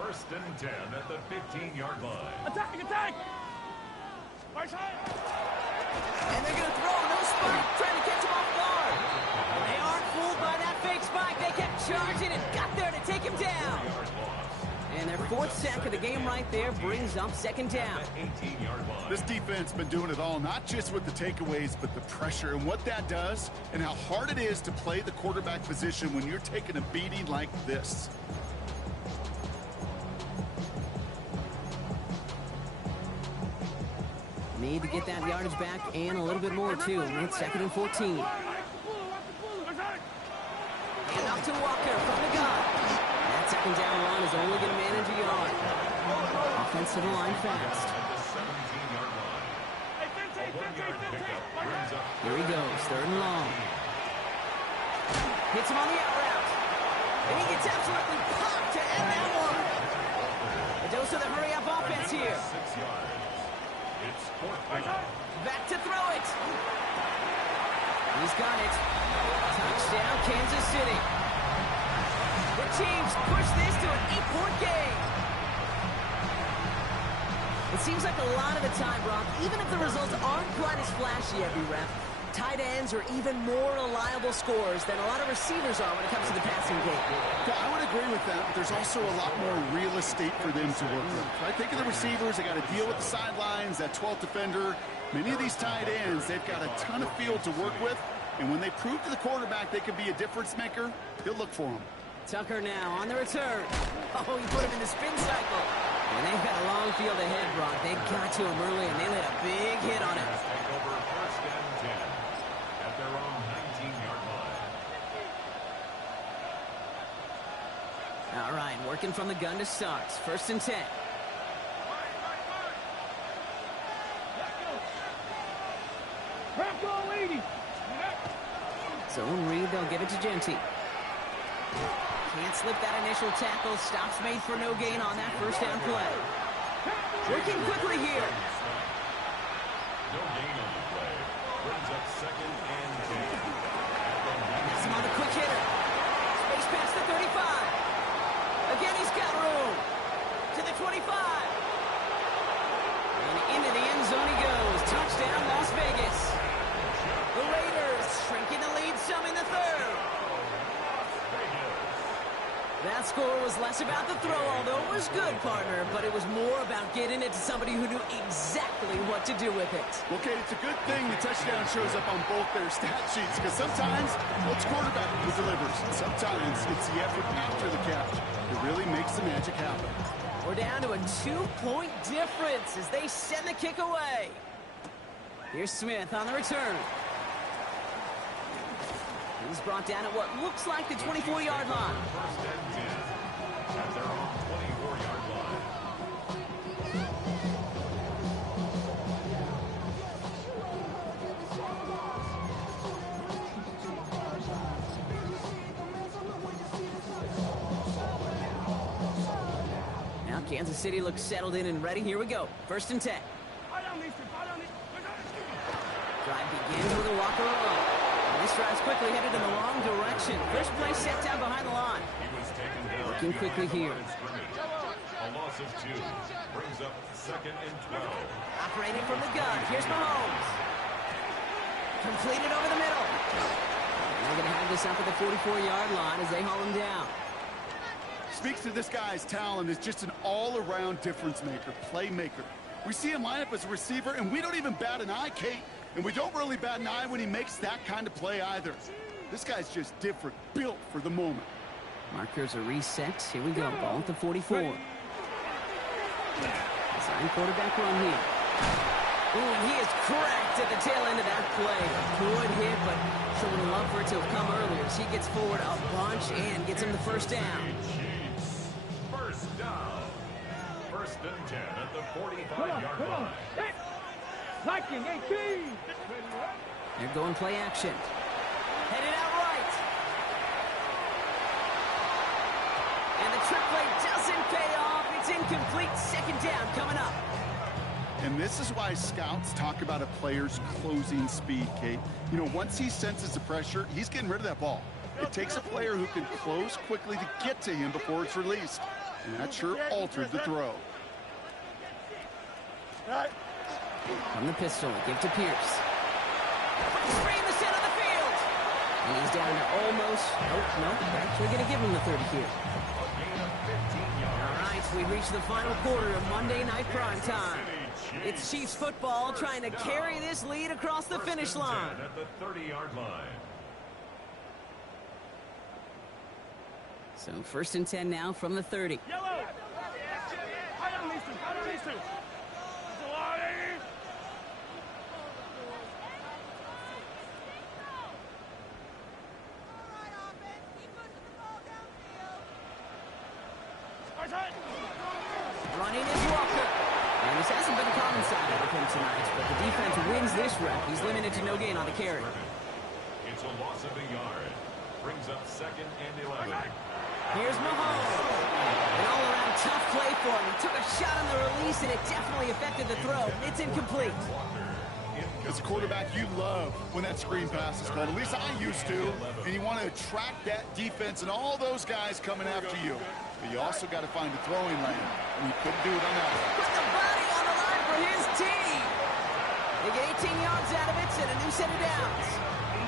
1st and 10 at the 15-yard line. Attack! Right side. And they're going to throw. No spike, trying to catch him off guard. They aren't fooled by that fake spike. They kept charging and got there to take him down. And their 4th sack of the game right there brings up 2nd down. 18-yard line. This defense been doing it all, not just with the takeaways, but the pressure and what that does and how hard it is to play the quarterback position when you're taking a beating like this. Need to get that yardage back and a little bit more, too. It's 2nd and 14. And up to Walker from the gun. That 2nd down run is only going to manage a yard. Offensive line fast. At the 17-yard line. A 1-yard pickup brings up Here he goes, 3rd and long. Hits him on the out route. And he gets absolutely popped to end that one. A dose of the hurry-up offense here. 6 yards. It's 4th down. Back to throw it. He's got it. Touchdown, Kansas City. The Chiefs push this to an 8-point game. It seems like a lot of the time, Brock, even if the results aren't quite as flashy every rep, tight ends are even more reliable scorers than a lot of receivers are when it comes to the passing game. Yeah, I would agree with that, but there's also a lot more real estate for them to work with. Right? Think of the receivers. They got to deal with the sidelines, that 12th defender. Many of these tight ends, they've got a ton of field to work with, and when they prove to the quarterback they can be a difference maker, he'll look for them. Tucker now on the return. Oh, he put him in the spin cycle. And they've got a long field ahead, Brock. They got to him early, and they laid a big hit on him. Take over 1st and 10 at their own 19-yard line. All right, working from the gun to start. 1st and 10. Bronco 80. Zone read, they'll give it to Genty. Can't slip that initial tackle. Stops made for no gain on that 1st down play. Working quickly here. No gain on the play. Brings up 2nd and 10. Gets him on the quick hitter. Space past the 35. Again, he's got room. To the 25. And into the end zone he goes. Touchdown, Las Vegas. The Raiders shrinking the lead some in the 3rd. That score was less about the throw, although it was good, partner, but it was more about getting it to somebody who knew exactly what to do with it. Okay, it's a good thing the touchdown shows up on both their stat sheets, because sometimes it's quarterback who delivers. Sometimes it's the effort after the catch that really makes the magic happen. We're down to a 2-point difference as they send the kick away. Here's Smith on the return. He's brought down at what looks like the 24-yard line. First and 10 at their own 24-yard line. Now Kansas City looks settled in and ready. Here we go. First and 10. Drive begins with a walk around. This drive's quickly headed in the wrong direction. First play set down behind the line. He was taken down. Working quickly here. A loss of 2 brings up second and 12. Operating from the gun. Here's Mahomes. Completed over the middle. They're going to have this up at the 44-yard line as they haul him down. Speaks to this guy's talent as just an all-around difference maker, playmaker. We see him line up as a receiver, and we don't even bat an eye, Kate. And we don't really bat an eye when he makes that kind of play either. This guy's just different, built for the moment. Markers are reset. Here we go. Ball at the 44. Design quarterback run here. Ooh, and he is cracked at the tail end of that play. Good hit, but sure would love for it to have come earlier as he gets forward a bunch and gets him the first down. Chiefs, first down. First and 10 at the 45-yard line. Liking 18. They're going play action. Headed out right. And the trick play doesn't pay off. It's incomplete. Second down coming up. And this is why scouts talk about a player's closing speed, Kate. You know, once he senses the pressure, he's getting rid of that ball. It takes a player who can close quickly to get to him before it's released. And that sure altered the throw. From the pistol, give to Pierce. Spraying the center of the field. And he's down to almost, oh, no, they're actually going to give him the 30 here. All right, we reached the final quarter of Monday Night Prime Time. It's Chiefs football trying to carry this lead across the finish line. At the 30-yard line. So first and 10 now from the 30. Yellow. I don't need to. Running is Walker. And this hasn't been a common side of him tonight, but the defense wins this rep. He's limited to no gain on the carry. It's a loss of a yard. Brings up second and 11. Here's Mahomes. An all-around tough play for him. He took a shot on the release, and it definitely affected the throw. It's incomplete. As a quarterback, you love when that screen pass is called. At least I used to. And you want to attract that defense and all those guys coming after you. But you also got to find a throwing lane. And you couldn't do it on that one. Put the body on the line for his team. They get 18 yards out of it and a new set of downs.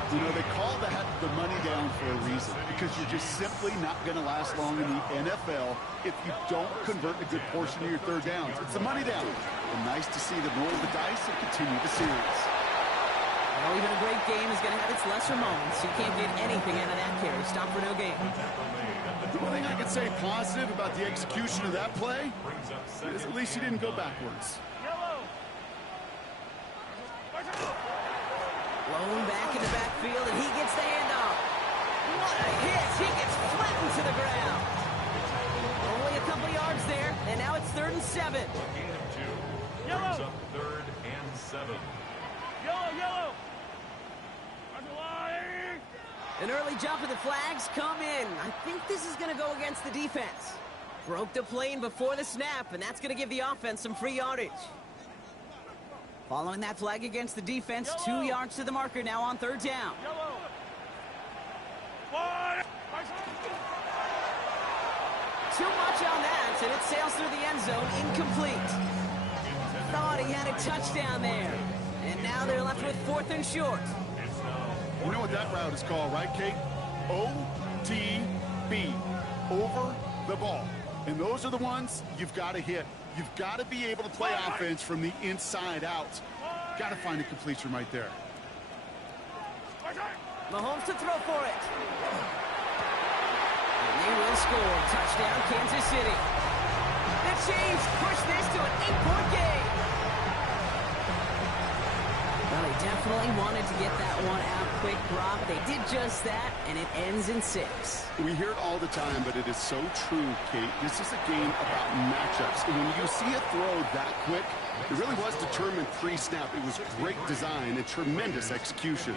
You know, they call that the money down for a reason, because you're just simply not going to last long in the NFL if you don't convert a good portion of your third downs. It's the money down. And nice to see them roll the dice and continue the series. Well, even a great game is going to have its lesser moments. You can't get anything out of that carry. Stop for no gain. The one thing I can say positive about the execution of that play is at least he didn't go backwards. Blown back in the backfield, and he gets the handoff. What a hit! He gets flattened to the ground. Only a couple yards there, and now it's 3rd and 7. Gain of 2. Brings up 3rd and 7. Yellow. An early jump of the flags come in. I think this is going to go against the defense. Broke the plane before the snap, and that's going to give the offense some free yardage. Following that flag against the defense, 2 yards to the marker now on 3rd down. Too much on that, and it sails through the end zone, incomplete. Thought he had a touchdown there. And now they're left with 4th and short. You know what that route is called, right, Kate? OTB. over the ball. And those are the ones you've got to hit. You've got to be able to play offense from the inside out. Got to find a completion right there. Mahomes to throw for it. And they will score. Touchdown, Kansas City. The Chiefs push this to an 8-point game. Well, they definitely wanted to get that one out quick, Brock. They did just that, and it ends in 6. We hear it all the time, but it is so true, Kate. This is a game about matchups. And when you see a throw that quick, it really was determined pre-snap. It was great design and tremendous execution.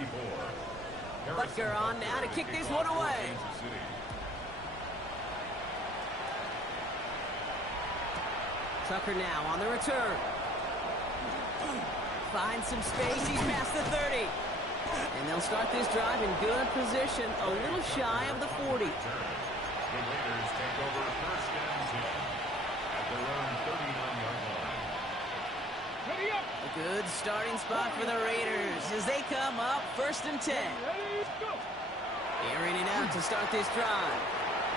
Butker on now to kick this one away. Tucker now on the return. Finds some space. He's past the 30. And they'll start this drive in good position, a little shy of the 40. The Raiders take over first and 10 at their own 39-yard line. Ready up. A good starting spot for the Raiders as they come up first and 10. Ready, go. Airing it out to start this drive.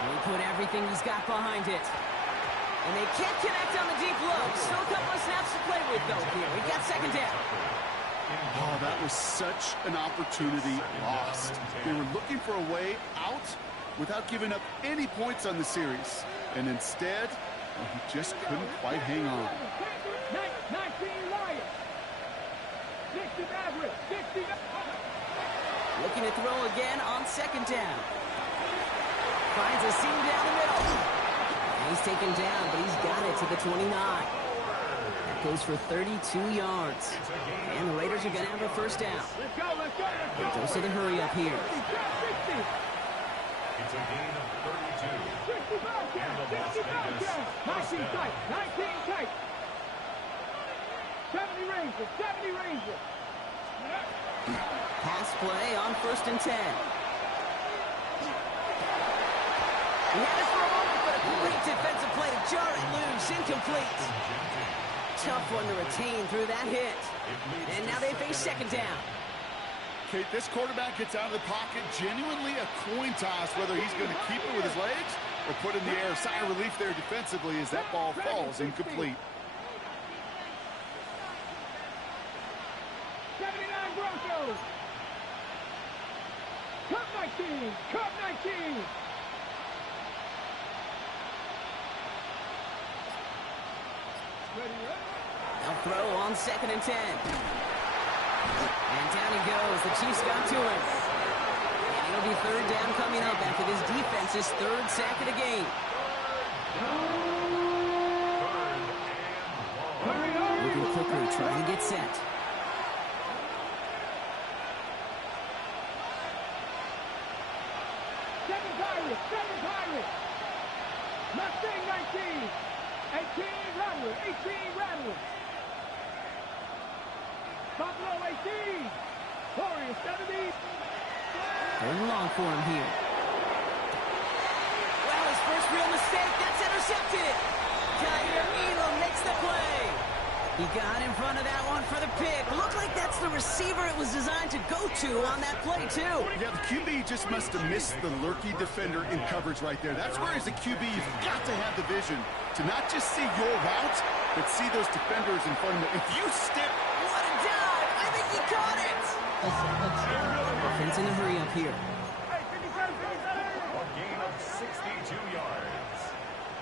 And he put everything he's got behind it. And they can't connect on the deep low. Still a couple of snaps to play with, though, here. We got second down. Oh, that was such an opportunity lost. They were looking for a way out without giving up any points on the series. And instead, well, he just couldn't quite hang on. 19 Lions. 60 Maverick. 60. Looking to throw again on second down. Finds a seam down the middle. And he's taken down, but he's got it to the 29. That goes for 32 yards. And the Raiders are going to have a first down. Let's go, let's go, let's go. Goes to the hurry up here. 60. It's a gain of 32. 60 Bobcats. 60 Bobcats. 19 tight. 19 tight. 70 Rangers. 70 Rangers. Pass play on first and 10. He had it for a moment, but a great defensive play to jar it loose. Incomplete. Tough one to retain through that hit. And now they face second down. Kate, this quarterback gets out of the pocket, genuinely a coin toss, whether he's going to keep it with his legs or put in the air. Sigh of relief there defensively as that ball falls incomplete. 79 Broncos. Cup 19. Cup 19. Ready, ready. They'll throw on second and 10. And down he goes. The Chiefs got to him. And it'll be third down coming up after this defense's third sack of the game. Moving quickly, trying to get set. Seven Pirates. Mustang 19. 18 Rattler. 18 Rattler. Buffalo 18. Warriors 70. Third and long for him here. Well, his first real mistake. That's intercepted. Kyer Elam makes the play. He got in front of that one for the pick. Looked like that's the receiver it was designed to go to on that play, too. Yeah, the QB just must have missed the lurky defender in coverage right there. That's where, as a QB, you've got to have the vision to not just see your route, but see those defenders in front of you. If you step... What a dive! I think he caught it! Offense in a hurry up here. A gain of 62 yards.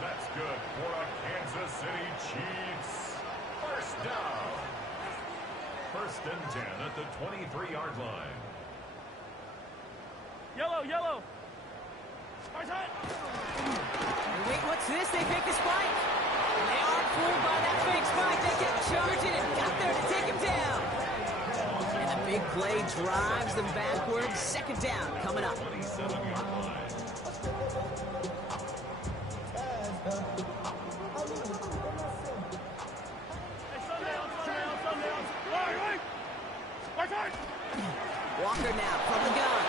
That's good for a Kansas City Chiefs. First down. First and 10 at the 23-yard line. Yellow. Wait, what's this? They fake a spike. And they aren't fooled by that fake spike. They kept charging and got there to take him down. And the big play drives them backwards. Second down coming up. 27-yard line. Walker now from the gun.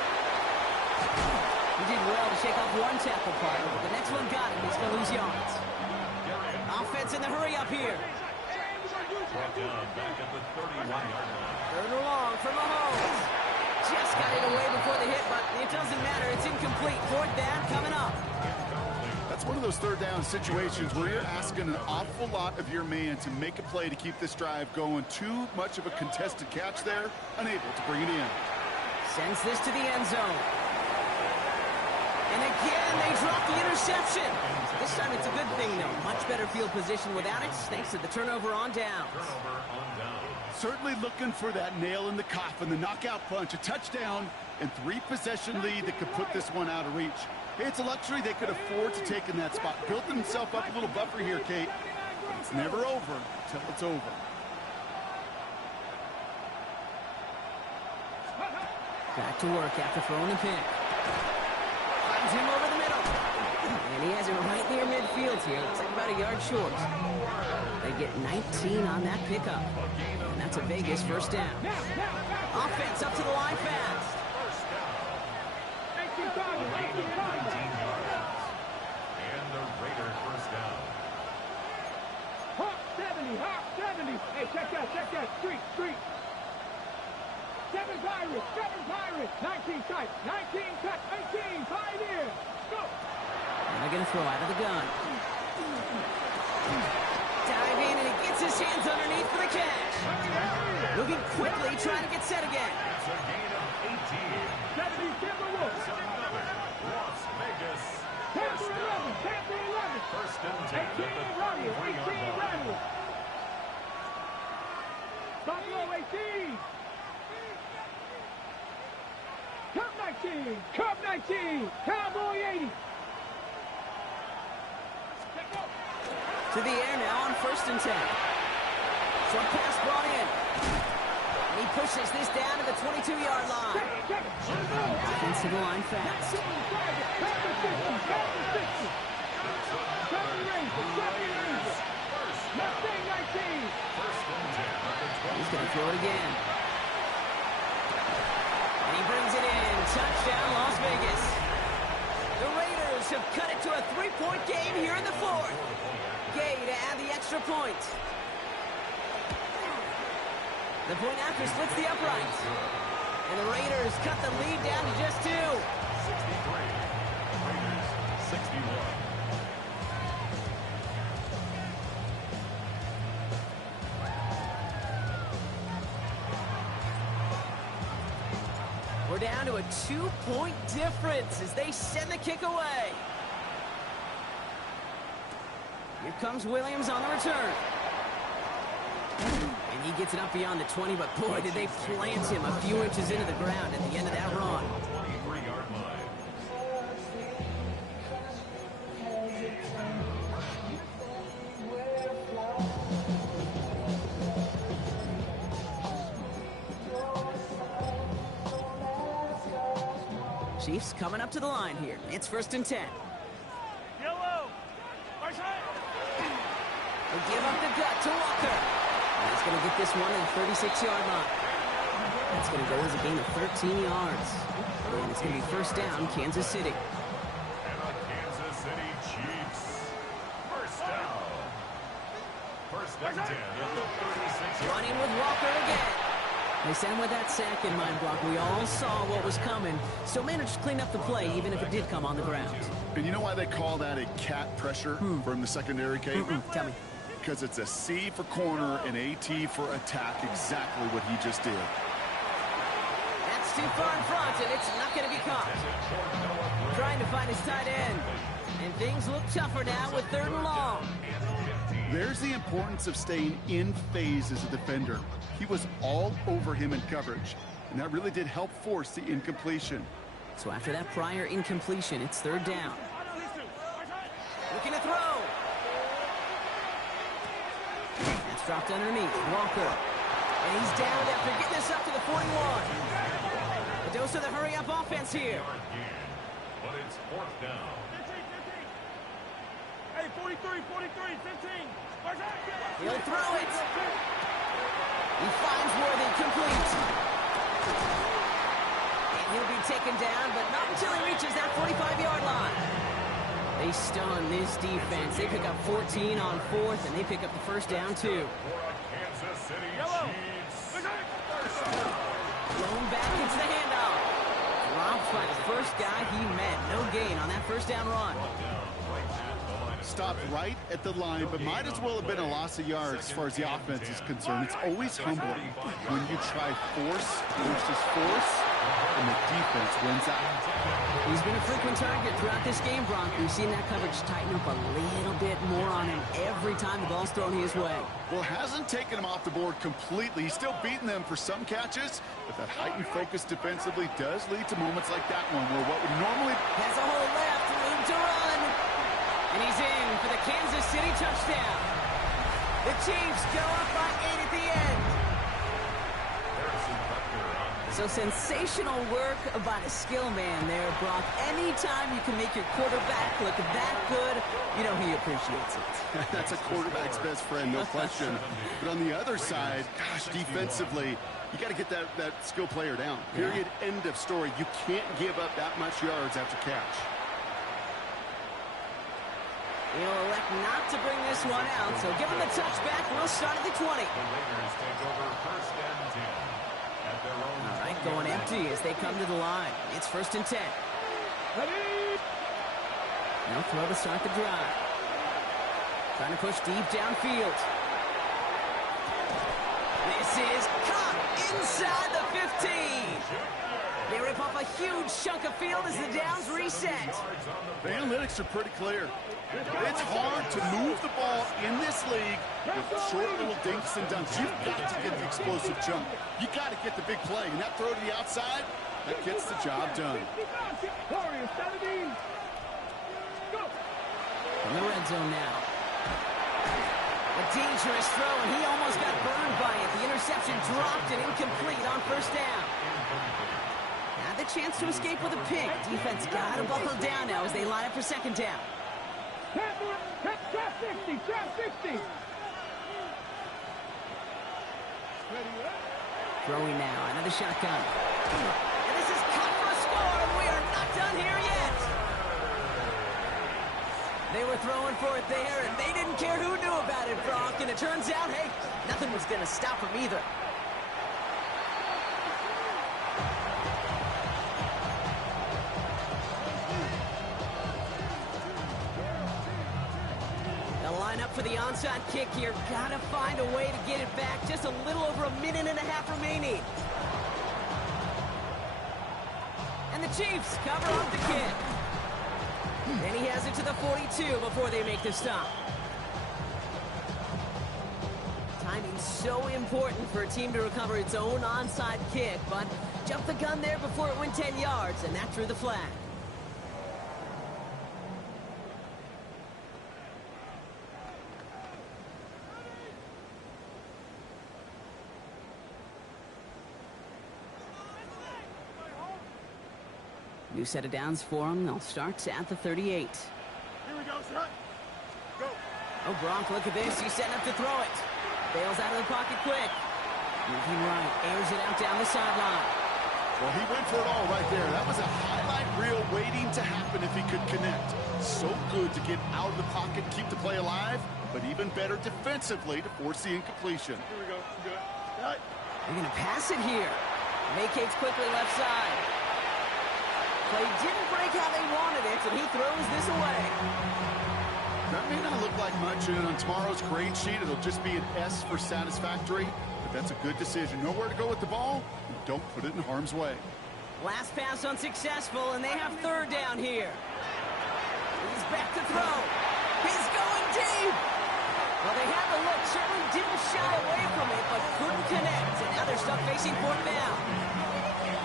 He did well to shake off one tackle partner, but the next one got him. He's going to lose yards. Offense in the hurry up here. Brought down back at the 31-yard line. Third and long for Mahomes. Just got it away before the hit, but it doesn't matter. It's incomplete. Fourth down coming up. Incomplete. It's one of those third down situations where you're asking an awful lot of your man to make a play to keep this drive going. Too much of a contested catch there, unable to bring it in. Sends this to the end zone. And again, they drop the interception. This time it's a good thing, though. Much better field position without it, thanks to the turnover on downs. Certainly looking for that nail in the coffin, the knockout punch, a touchdown, and 3-possession lead that could put this one out of reach. Hey, it's a luxury they could afford to take in that spot. Built himself up a little buffer here, Kate. But it's never over until it's over. Back to work after throwing the pick. Finds him over the middle. And he has it right near midfield here. Looks like about a yard short. They get 19 on that pickup. And that's a Vegas first down. Offense up to the line fast. 18 yards. And the Raider first down. Hawk 70, Hawk 70. Hey, check that. Street. 7 Pirates. 19 cut, 18, 5 here. Go. And they're going to throw out of the gun. Dive in, and he gets his hands underneath for the catch. Moving quickly, trying to get set again. It's a gain of 18. 70 Timberwolves. It's another Las Vegas. Tampa 11. First and 10 at the 18 Radical. Buffalo 18. Cub 19. Cowboy 80. To the air now on first and 10. Short pass brought in. And he pushes this down to the 22-yard line. Defensive line fast. He's going to throw it again. And he brings it in. Touchdown, Las Vegas. The Raiders have cut it to a 3-point game here in the fourth. Gay to add the extra point. The point after splits the uprights. And the Raiders cut the lead down to just 2. 63. Raiders 61. We're down to a 2-point difference as they send the kick away. Here comes Williams on the return. And he gets it up beyond the 20, but boy, did they plant him a few inches into the ground at the end of that run. 23-yard line. Chiefs coming up to the line here. It's first and 10. Yellow. They give up the gut to Walker. And he's going to get this one at the 36-yard line. That's going to go as a gain of 13 yards. And it's going to be first down, Kansas City. And the Kansas City Chiefs. First down. First and 10 at the 36-yard line. Running with Walker again. They sent him with that sack in mind block. We all saw what was coming. Still managed to clean up the play, even if it did come on the ground. And you know why they call that a cat pressure from the secondary, Kate? Tell me. Because it's a C for corner and AT for attack, exactly what he just did. That's too far in front, and it's not going to be caught. Trying to find his tight end. And things look tougher now with 3rd and long. There's the importance of staying in phase as a defender. He was all over him in coverage, and that really did help force the incompletion. So after that prior incompletion, it's 3rd down. Looking to throw. That's dropped underneath. Walker. And he's down after getting this up to the 41. A dose of the hurry-up offense here. But it's 4th down. Hey, 43, 15. He'll throw it. He finds Worthy, complete. And he'll be taken down, but not until he reaches that 45-yard line. They stun this defense. They pick up 14 on 4th, and they pick up the first down, too. Kansas City Chiefs. Blown back into the handoff. Dropped by the first guy he met. No gain on that first down run. Stopped right at the line, but might as well have been a loss of yards as far as the offense is concerned. It's always humbling when you try force versus force, and the defense wins out. He's been a frequent target throughout this game, Bronk. We've seen that coverage tighten up a little bit more on him every time the ball's thrown his way. Well, hasn't taken him off the board completely. He's still beating them for some catches, but that heightened focus defensively does lead to moments like that one where what would normally... Has a hole left, room to run. And he's in for the Kansas City touchdown. The Chiefs go up by 8 at the end. So sensational work by the skill man there, Brock. Anytime you can make your quarterback look that good, you know he appreciates it. That's a quarterback's best friend, no question. But on the other side, gosh, defensively, you got to get that skill player down. Period, end of story. You can't give up that much yards after catch. He'll elect not to bring this one out, so give him the touchback. We'll start at the 20. The Lakers take over first and 10 at their own. All right, going empty as they come to the line. It's first and 10. Ready? No throw to start the drive. Trying to push deep downfield. This is caught inside the 15. They rip off a huge chunk of field as the downs reset. The analytics are pretty clear. It's hard to move the ball in this league with short little dinks and dunks. You've got to get the explosive jump. You got to get the big play. And that throw to the outside, that gets the job done. Warriors, 17. Go. In the red zone now. A dangerous throw, and he almost got burned by it. The interception dropped and incomplete on first down. Now the chance to escape with a pick. Defense got to buckle down now as they line up for second down. Trap 60, trap 60. Throwing now, another shotgun. And this is cut for a score, and we are not done here yet. They were throwing for it there, and they didn't care who knew about it, Brock. And it turns out, hey, nothing was going to stop them either. For the onside kick here. Gotta find a way to get it back. Just a little over a minute and a half remaining. And the Chiefs cover off the kick. And he has it to the 42 before they make the stop. Timing's so important for a team to recover its own onside kick, but jumped the gun there before it went 10 yards, and that drew the flag. New set of downs for them. They'll start at the 38. Here we go, son. Go. Oh, Gronk, look at this. He's setting up to throw it. Bails out of the pocket quick. Moving right. Airs it out down the sideline. Well, he went for it all right there. That was a highlight reel waiting to happen if he could connect. So good to get out of the pocket, keep the play alive, but even better defensively to force the incompletion. Here we go. Good. Right. They're going to pass it here. Vacates quickly left side. Play didn't break how they wanted it, and he throws this away. That may not look like much, and on tomorrow's grade sheet, it'll just be an S for satisfactory, but that's a good decision. Know where to go with the ball, and don't put it in harm's way. Last pass unsuccessful, and they have third down here. He's back to throw. He's going deep. Well, they had the look, certainly didn't shy away from it, but couldn't connect, and now they're stuck facing fourth down.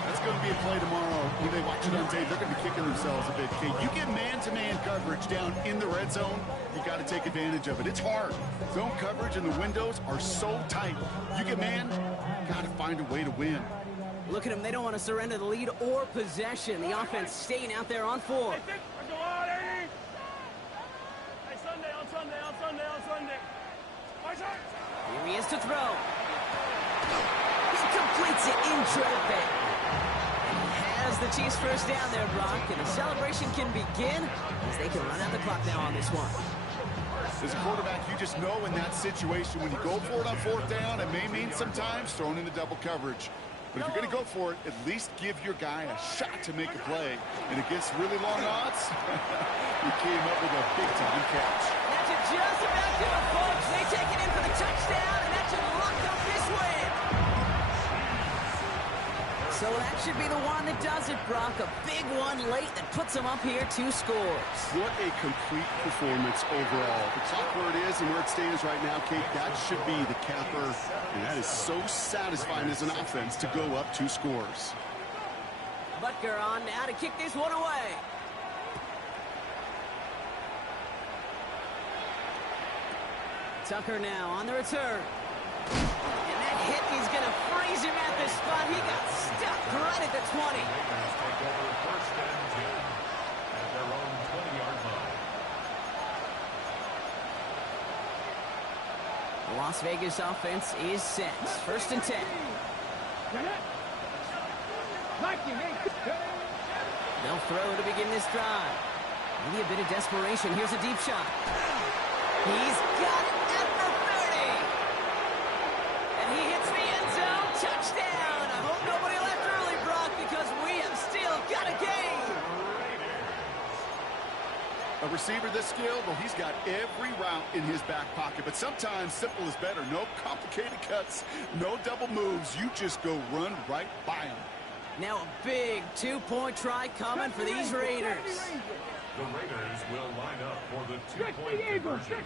That's going to be a play tomorrow. When they watch it on tape, they're going to be kicking themselves a bit. Okay, you get man-to-man coverage down in the red zone, you got to take advantage of it. It's hard. Zone coverage and the windows are so tight. You get man, got to find a way to win. Look at them. They don't want to surrender the lead or possession. The offense staying out there on four. Hey, Sunday, on Sunday, on Sunday, on Sunday. Here he is to throw. He completes it in traffic. Has the Chiefs first down there, Brock, and the celebration can begin as they can run out the clock now on this one. As a quarterback, you just know in that situation when you go for it on fourth down, it may mean sometimes thrown into double coverage. But if you're going to go for it, at least give your guy a shot to make a play. And against really long odds, he came up with a big-time catch. That's just about do it, folks. They take it in for the touchdown, and that should lock up this win. So that should be the one that does it, Brock. A big one late that puts them up here 2 scores. What a complete performance overall. The clock where it is and where it stands right now, Kate, that should be the capper. And that is so satisfying as an offense to go up 2 scores. Butker on now to kick this one away. Tucker now on the return. And that hit is going to freeze him at the spot. He got stuck right at the 20. Raiders take over 1st and 10 at their own 20-yard line. The Las Vegas offense is set. 1st and 10. They'll throw to begin this drive. Maybe a bit of desperation. Here's a deep shot. He's got it at the 30. And he hits the end zone. Touchdown. I hope nobody left early, Brock, because we have still got a game. A receiver this skilled, well, he's got every route in his back pocket. But sometimes simple is better. No complicated cuts, no double moves. You just go run right by him. Now a big 2-point try coming for these Raiders. The Raiders will line up for the 2-point conversion.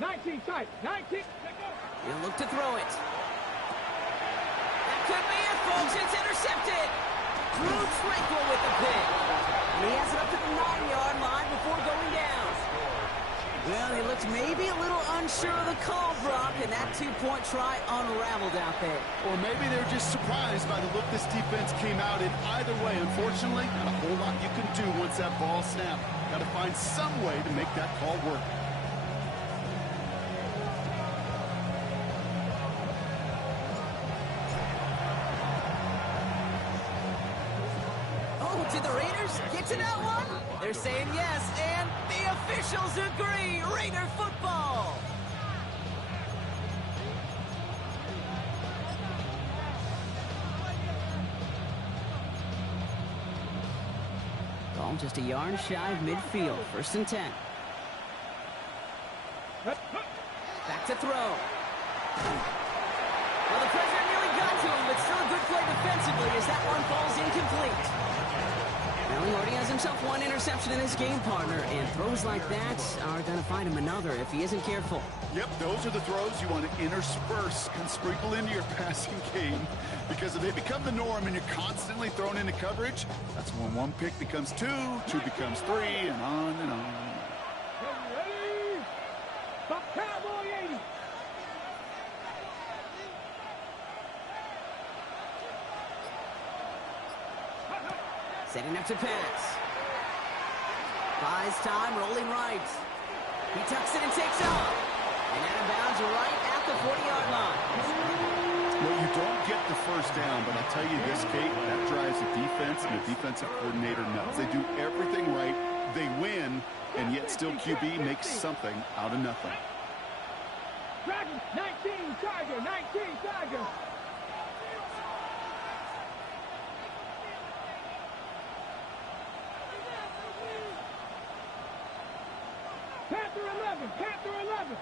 19 tight. 19. He'll look to throw it. That could be it, folks. It's intercepted. Drew Tranquil with the pick. And he has it up to the 9-yard line before going down. Well, he looked maybe a little unsure of the call, Brock, and that 2-point try unraveled out there. Or maybe they're just surprised by the look this defense came out in. Either way, unfortunately, not a whole lot you can do once that ball snapped. Got to find some way to make that call work. Oh, did the Raiders get to that one? They're saying yes, and the officials agree. Raider football. Ball just a yard shy of midfield. 1st and 10. Back to throw. Well, the president nearly got to him, but still a good play defensively as that one falls incomplete. Well, he already has himself one interception in his game, partner, and throws like that are going to find him another if he isn't careful. Yep, those are the throws you want to intersperse and sprinkle into your passing game, because if they become the norm and you're constantly thrown into coverage, that's when 1 pick becomes 2, 2 becomes 3, and on and on. Ready? Stop Cowboy 80. Setting up to pass. Buys time, rolling right. He tucks it and takes off. And out of bounds right at the 40-yard line. Well, you don't get the first down, but I'll tell you this, Kate, that drives the defense and the defensive coordinator nuts. They do everything right, they win, and yet still QB makes something out of nothing. Dragon, 19, Tiger, 19, Tiger. Panther 11, Panther 11.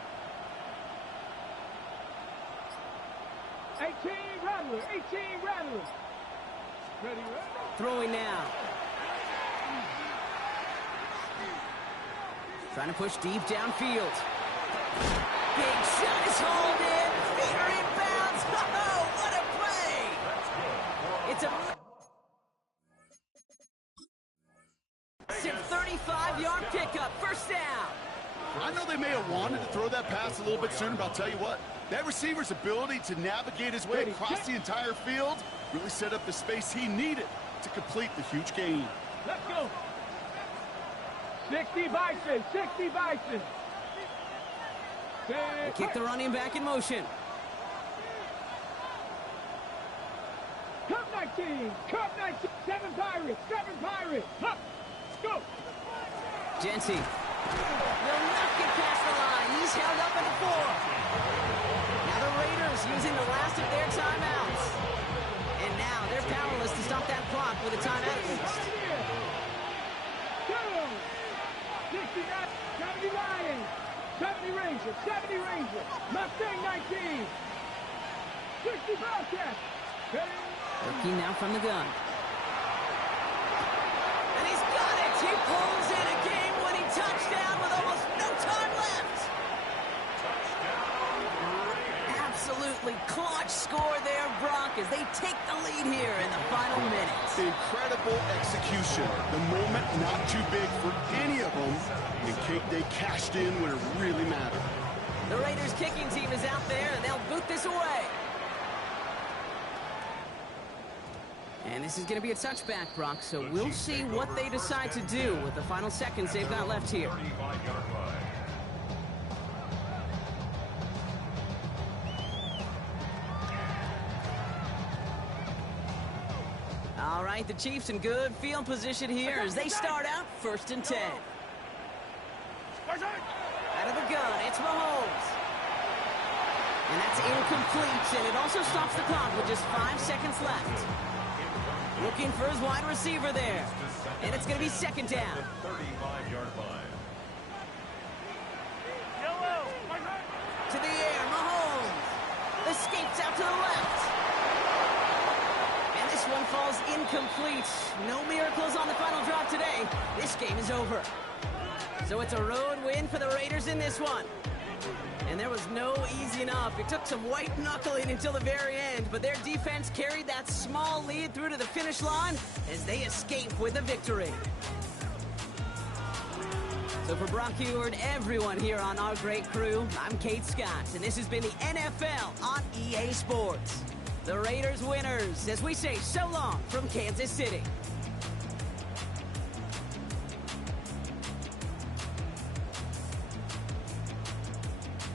18 Rattler, 18 Rattler. Ready, ready. Throwing now. Trying to push deep downfield. Big shot is hauled in. Feet are inbounds. Oh, what a play! It's a 35-yard pickup. 1st down. I know they may have wanted to throw that pass a little bit sooner, but I'll tell you what, that receiver's ability to navigate his way across the entire field really set up the space he needed to complete the huge gain. Let's go. 60 Bison, 60 Bison. They kick the running back in motion. Cup 19, Cup 19, 7 Pirates, 7 Pirates. Up, go. Jency will not get past the line. He's held up at the 4. Now the Raiders using the last of their timeouts. And now powerless to stop that clock with a timeout at least. 69, 70 Lions, 70 Rangers, 70 Rangers, Mustang 19, 60 Bobcats. Looking now from the gun. And he's got it! He pulls in a game-winning touchdown with almost no time left! Absolutely clutch score there, Brock, as they take the lead here in the final minutes. Incredible execution. The moment not too big for any of them. And they cashed in when it really mattered. The Raiders kicking team is out there, and they'll boot this away. And this is going to be a touchback, Brock, so we'll see what they decide to do with the final seconds they've got left here. All right, the Chiefs in good field position here as they start out 1st and 10. Out of the gun, it's Mahomes. And that's incomplete, and it also stops the clock with just 5 seconds left. Looking for his wide receiver there. And it's going to be 2nd down. 35-yard line. To the air, Mahomes. Escapes out to the left. And this one falls incomplete. No miracles on the final drive today. This game is over. So it's a road win for the Raiders in this one. And there was no easing up. It took some white knuckling until the very end, but their defense carried that small lead through to the finish line as they escape with a victory. So for Brock Heward, everyone here on our great crew, I'm Kate Scott, and this has been the NFL on EA Sports. The Raiders winners, as we say so long from Kansas City.